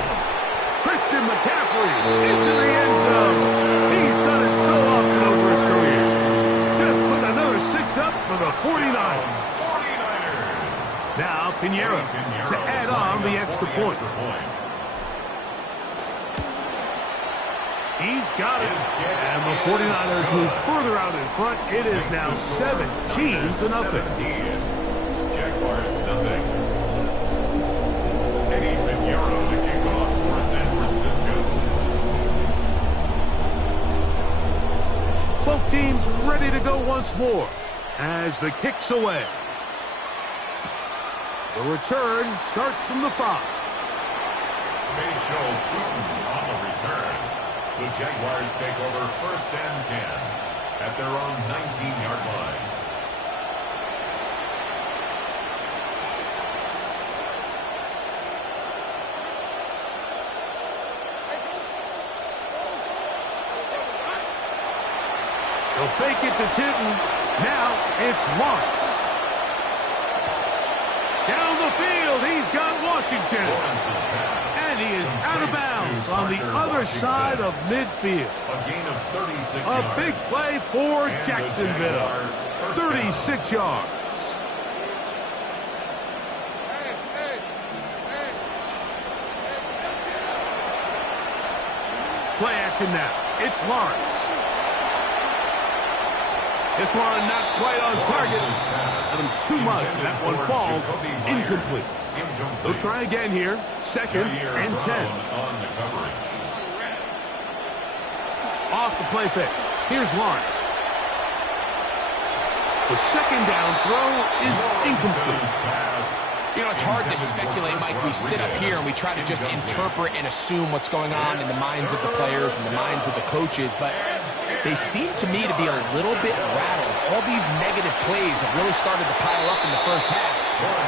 Christian McCaffrey into the end zone. He's done it so often over his career. Just put another 6 up for the 49ers. Now Pinheiro to add on the extra point. He's got it. And the 49ers move further out in front. It is now 17-0. Jaguars nothing. Eddie Pinheiro to kick off for San Francisco. Both teams ready to go once more as the kick's away. The return starts from the 5. Mayshawn Tootin on the return. The Jaguars take over first and 10 at their own 19-yard line. They'll fake it to Tootin. Now it's Lawrence. Down the field, he's got Washington. And he is out of bounds on the other side of midfield. A gain of 36 A yards. big play for Jacksonville. 36 yards. Play action now. It's Lawrence. This one not quite on target. Got him too much. That one falls incomplete. They'll try again here. Second and 10. On the coverage. Off the play fake. Here's Lawrence. The second down throw is incomplete. You know, it's hard to speculate, Mike. We sit up here and we try to just interpret and assume what's going on in the minds of the players and the minds of the coaches, but they seem to me to be a little bit rattled. All these negative plays have really started to pile up in the first half.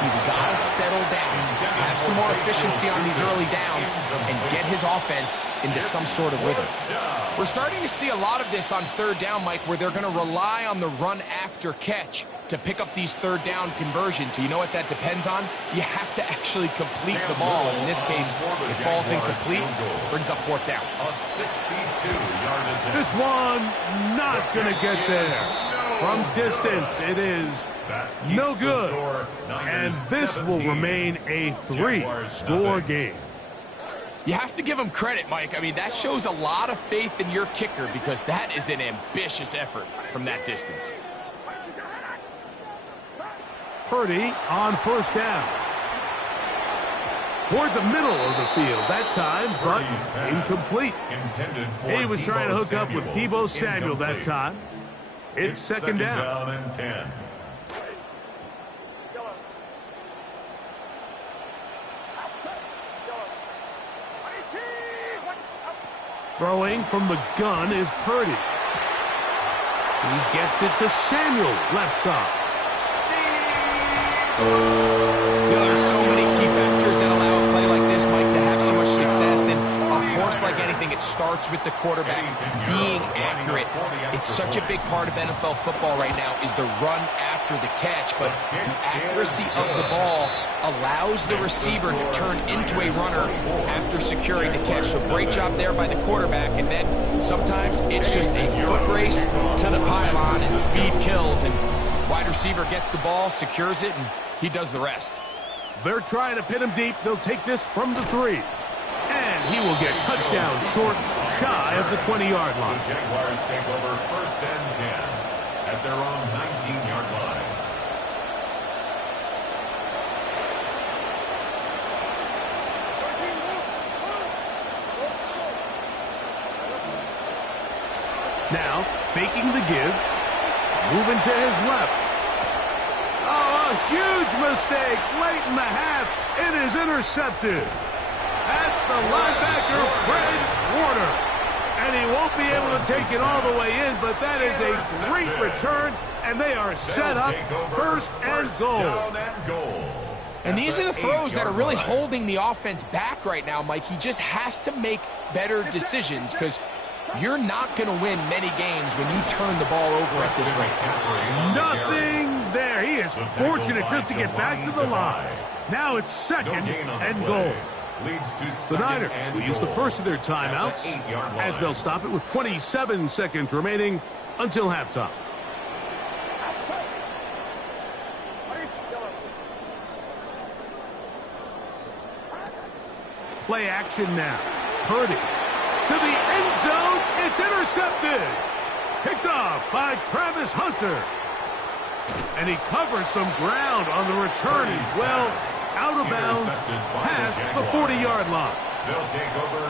He's got to settle down, have some more efficiency on these early downs, and get his offense into some sort of rhythm. We're starting to see a lot of this on third down, Mike, where they're going to rely on the run after catch to pick up these third down conversions. So you know what that depends on? You have to actually complete the ball. And in this case, it falls incomplete, brings up fourth down. A 62-yard attempt. This one not going to get there. From distance, it is no good. And this will remain a 3-score game. You have to give him credit, Mike. I mean, that shows a lot of faith in your kicker because that is an ambitious effort from that distance. Purdy on first down. Toward the middle of the field that time, but incomplete. He was trying to hook up with Deebo Samuel that time. It's second down. And 10. Throwing from the gun is Purdy. He gets it to Samuel, left side. You know, there's so many key factors that allow a play like this, Mike, to have so much success. And, of course, like anything, it starts with the quarterback being accurate. It's such a big part of NFL football right now is the run after the catch. But the accuracy of the ball allows the receiver to turn into a runner after securing the catch. So great job there by the quarterback. And then sometimes it's just a foot race to the pylon and speed kills. And wide receiver gets the ball, secures it, and he does the rest. They're trying to pin him deep. They'll take this from the 3. And he will get cut down short, shy of the 20-yard line. The Jaguars take over first and 10 at their own 19-yard line. Now, faking the give, moving to his left. Oh, a A huge mistake late in the half. It is intercepted. That's the linebacker, Fred Warner. And he won't be able to take it all the way in, but that is a great return, and they are set up first and goal. And these are the throws that are really holding the offense back right now, Mike. He just has to make better decisions because you're not going to win many games when you turn the ball over at this rate. Nothing there. He is fortunate just to get back to the line. Now it's second and goal. The Niners will use the first of their timeouts as they'll stop it with 27 seconds remaining until halftime. Play action now. Purdy to the end zone. It's intercepted. Picked off by Travis Hunter. And he covers some ground on the return as well. Out of bounds past the 40-yard line.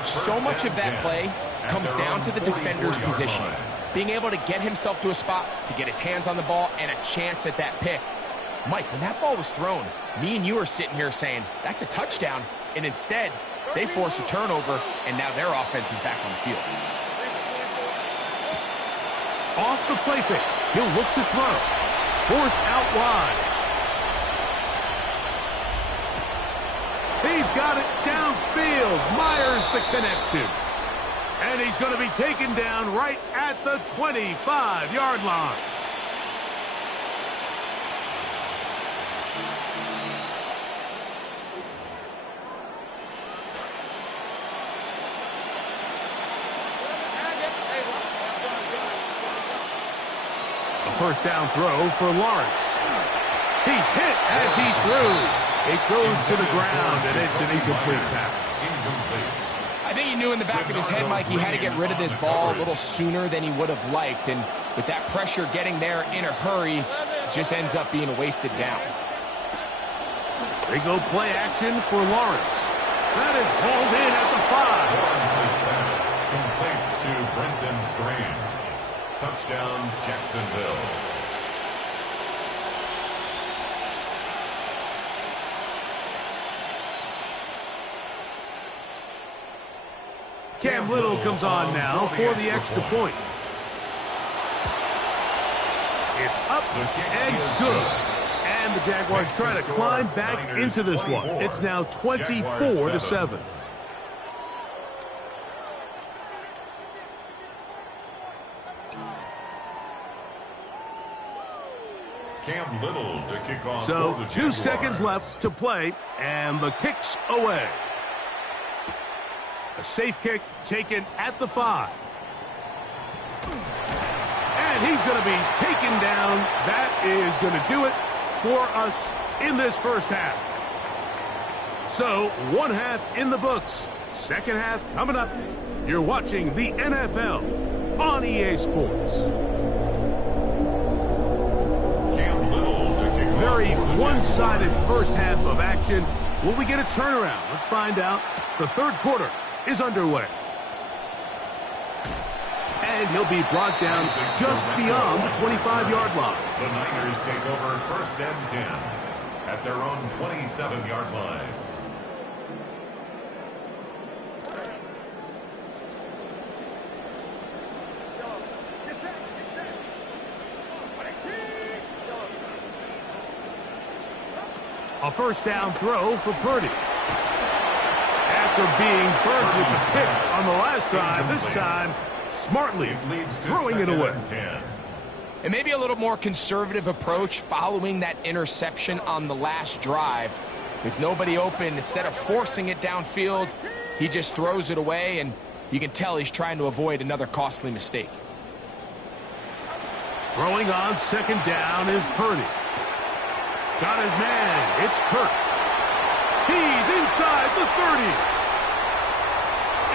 So much of that play comes down to the defender's positioning. Being able to get himself to a spot, to get his hands on the ball, and a chance at that pick. Mike, when that ball was thrown, me and you are sitting here saying, that's a touchdown. And instead, they force a turnover, and now their offense is back on the field. Off the play fake. He'll look to throw. Forced out wide. He's got it downfield. Myers the connection. And he's going to be taken down right at the 25-yard line. A first down throw for Lawrence. He's hit as he threw. It goes to the ground, and it's an incomplete pass. I think he knew in the back of his head, Mike, he had to get rid of this ball a little sooner than he would have liked. And with that pressure getting there in a hurry, it just ends up being a wasted down. They go play action for Lawrence. That is hauled in at the 5. Lawrence's pass complete to Brenton Strange. Touchdown, Jacksonville. Cam Little comes on now for the extra point. It's up and good. And the Jaguars try to climb back into this one. It's now 24-7. Cam Little to kick off. So 2 seconds left to play, and the kick's away. A safe kick taken at the 5. And he's going to be taken down. That is going to do it for us in this first half. So, one half in the books. Second half coming up. You're watching the NFL on EA Sports. Very one-sided first half of action. Will we get a turnaround? Let's find out. The third quarter is underway. And he'll be brought down just beyond the 25-yard line. The Niners take over first and 10 at their own 27-yard line. A first down throw for Purdy. After being burned with the pick on the last drive, this time smartly throwing it away. And maybe a little more conservative approach following that interception on the last drive. With nobody open, instead of forcing it downfield, he just throws it away, and you can tell he's trying to avoid another costly mistake. Throwing on second down is Purdy. Got his man. It's Kirk. He's inside the 30.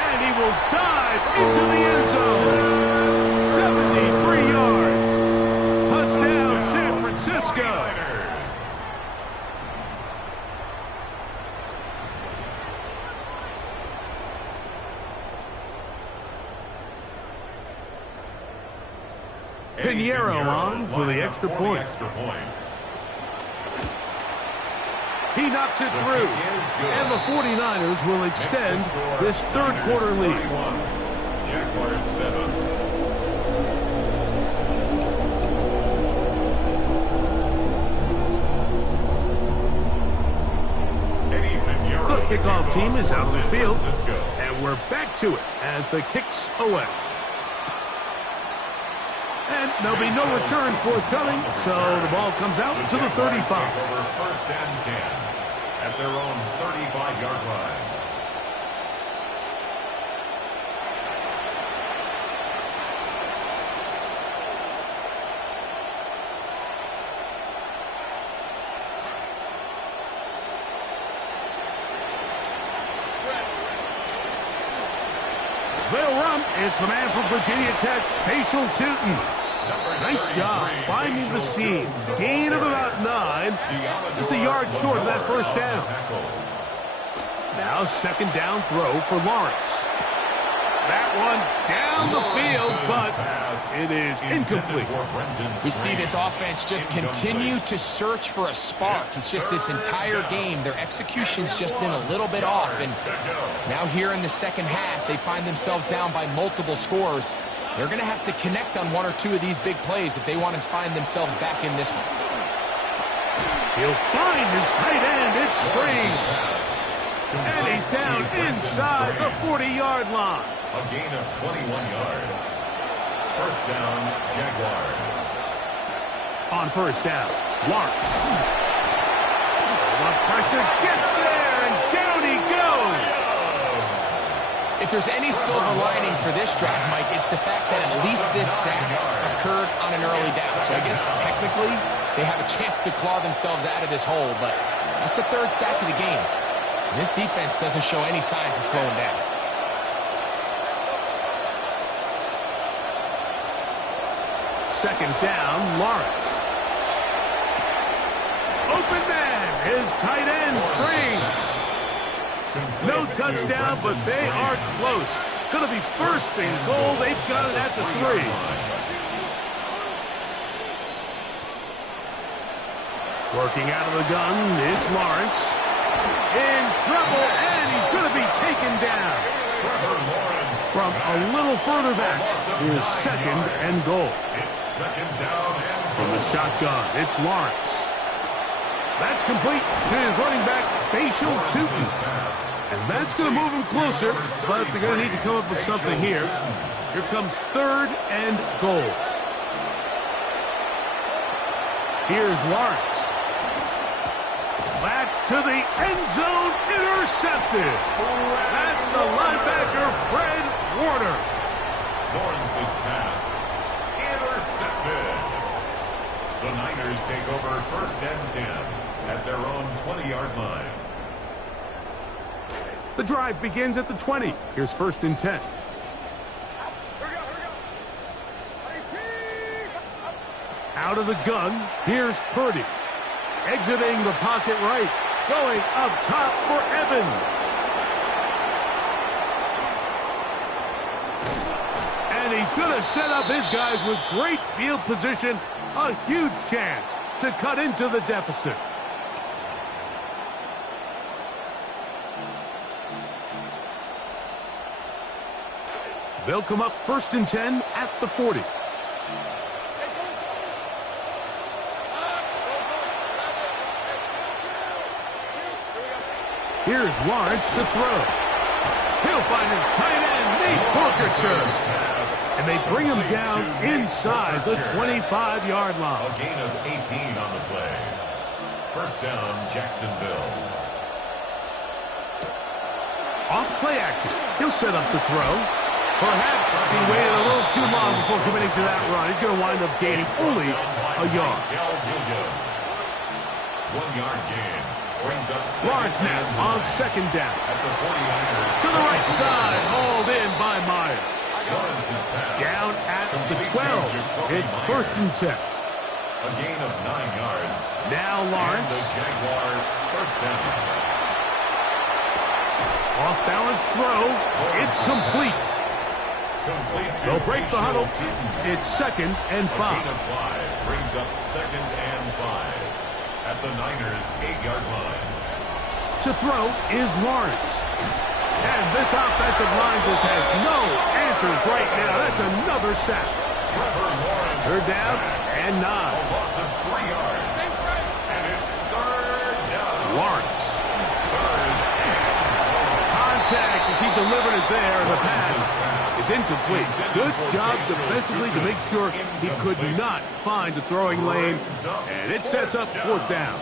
And he will dive into the end zone. 73 yards. Touchdown, San Francisco. Pinheiro on for the extra point. He knocks it through. And the 49ers will extend this third quarter lead. Jaguars 7. The kickoff team is out on the field, and we're back to it as the kick's away. And there'll be no return forthcoming, so the ball comes out to the 35. First and 10 at their own 35-yard line. They'll run. It's the man from Virginia Tech, Paschal Tootin. Nice job finding the seam. Gain of about 9. Just a yard short of that first down. Now second down throw for Lawrence. That one down the field, but it is incomplete. We see this offense just continue to search for a spark. It's just this entire game, their execution's just been a little bit off. And now here in the second half, they find themselves down by multiple scores. They're going to have to connect on 1 or 2 of these big plays if they want to find themselves back in this one. He'll find his tight end. It's Spring. And he's down inside the 40-yard line. A gain of 21 yards. First down, Jaguars. On first down, Lawrence. The pressure gets there, and down he goes. If there's any silver lining for this drive, Mike, it's the fact that at least this sack occurred on an early down. So I guess technically they have a chance to claw themselves out of this hole, but that's the 3rd sack of the game. And this defense doesn't show any signs of slowing down. Second down, Lawrence. Open man, his tight end Spring. No touchdown, but they are close. Going to be first and goal. They've got it at the 3. Working out of the gun, it's Lawrence. In trouble, and he's going to be taken down. From a little further back, here's second and goal. Second down and from the shotgun, it's Lawrence. That's complete to his running back, Paschal Tootin. And that's going to move him closer, but they're going to need to come up with something here. Here comes third and goal. Here's Lawrence. That's to the end zone, intercepted. That's the linebacker, Fred Warner. Lawrence's pass intercepted. The Niners take over first and 10 at their own 20-yard line. The drive begins at the 20. Here's first and 10. Out of the gun, here's Purdy. Exiting the pocket right. Going up top for Evans. And he's going to set up his guys with great field position. A huge chance to cut into the deficit. They'll come up first and 10 at the 40. Here's Lawrence to throw. He'll find his tight end, Nate Porkacher. And they bring him down inside the 25-yard line. A gain of 18 on the play. First down, Jacksonville. Off play action. He'll set up to throw. Perhaps he waited a little too long before committing to that run. He's going to wind up gaining only a yard. 1 yard gain. Brings up Lawrence now on second down. At the 49ers. To the right side, hauled in by Myers. Down at the 12. It's first and 10. A gain of 9 yards. Now Lawrence. And the Jaguar first down. Off balance throw. It's complete. They'll break the huddle. It's second and 5. A gain of 5 brings up second and 5 at the Niners' 8-yard line. To throw is Lawrence. And this offensive line just has no answers right now. That's another sack. Third down and 9. A loss of 3 yards. And it's third down. Lawrence. Contact as he delivered it there, and the pass is incomplete. Good job defensively to make sure he could not find the throwing lane, and it sets up 4th down.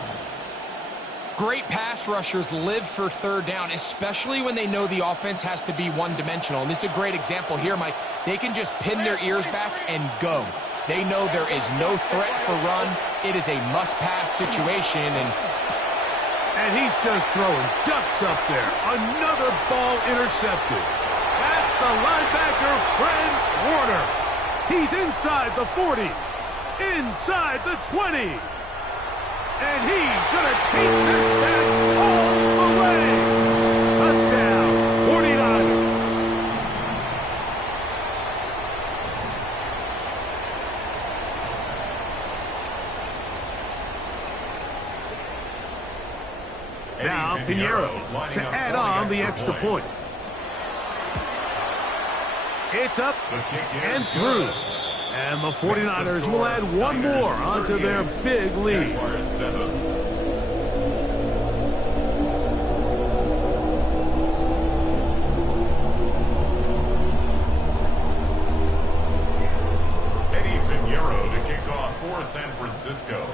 Great pass rushers live for third down, especially when they know the offense has to be one-dimensional. And this is a great example here, Mike. They can just pin their ears back and go. They know there is no threat for run. It is a must-pass situation, and he's just throwing ducks up there. Another ball intercepted. That's the linebacker, Fred Warner. He's inside the 40, inside the 20. And he's going to take this back all the way. Touchdown, 49ers. Now Pinheiro to add on the extra point. It's up and through. And the 49ers will add one more onto their big lead. Eddie Pinheiro to kick off for San Francisco.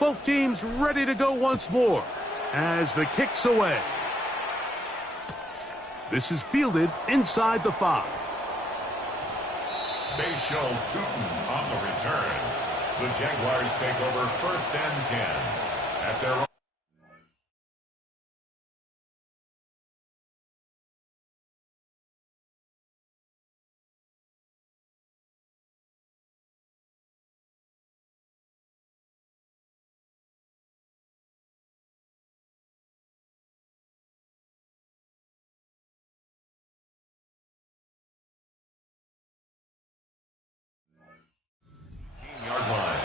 Both teams ready to go once more as the kick's away. This is fielded inside the 5. Bayshell Tootin on the return. The Jaguars take over 1st and 10 at their own. Yard line.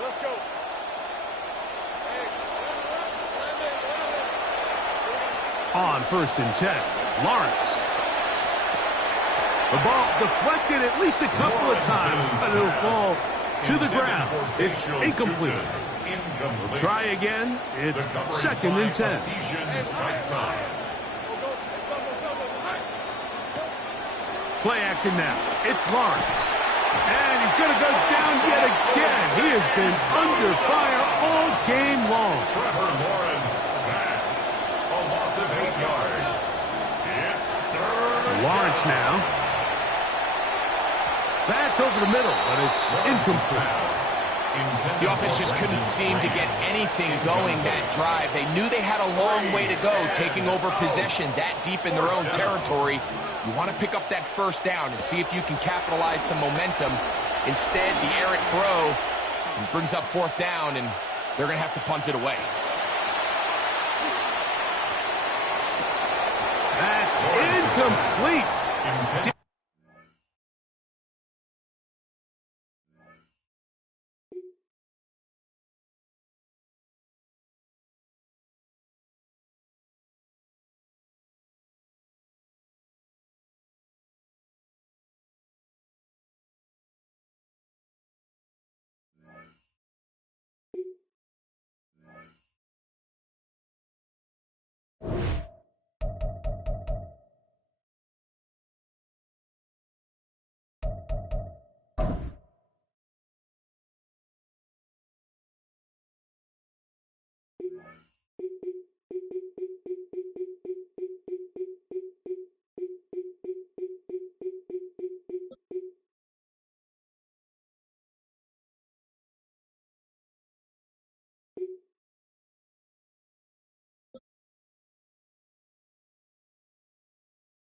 Let's go. On 1st and 10, Lawrence. The ball deflected at least a couple of times, but it'll fall to the ground. It's incomplete. We'll try again. It's 2nd and 10. Play action now. It's Lawrence. And he's going to go down yet again. He has been under fire all game long. Trevor Lawrence sacked. A loss of 8 yards. It's third. Lawrence now. That's over the middle, but it's incomplete. The offense just couldn't seem to get anything going that drive. They knew they had a long way to go, taking over possession that deep in their own territory. You want to pick up that 1st down and see if you can capitalize some momentum. Instead, the errant throw brings up 4th down, and they're going to have to punt it away. That's incomplete.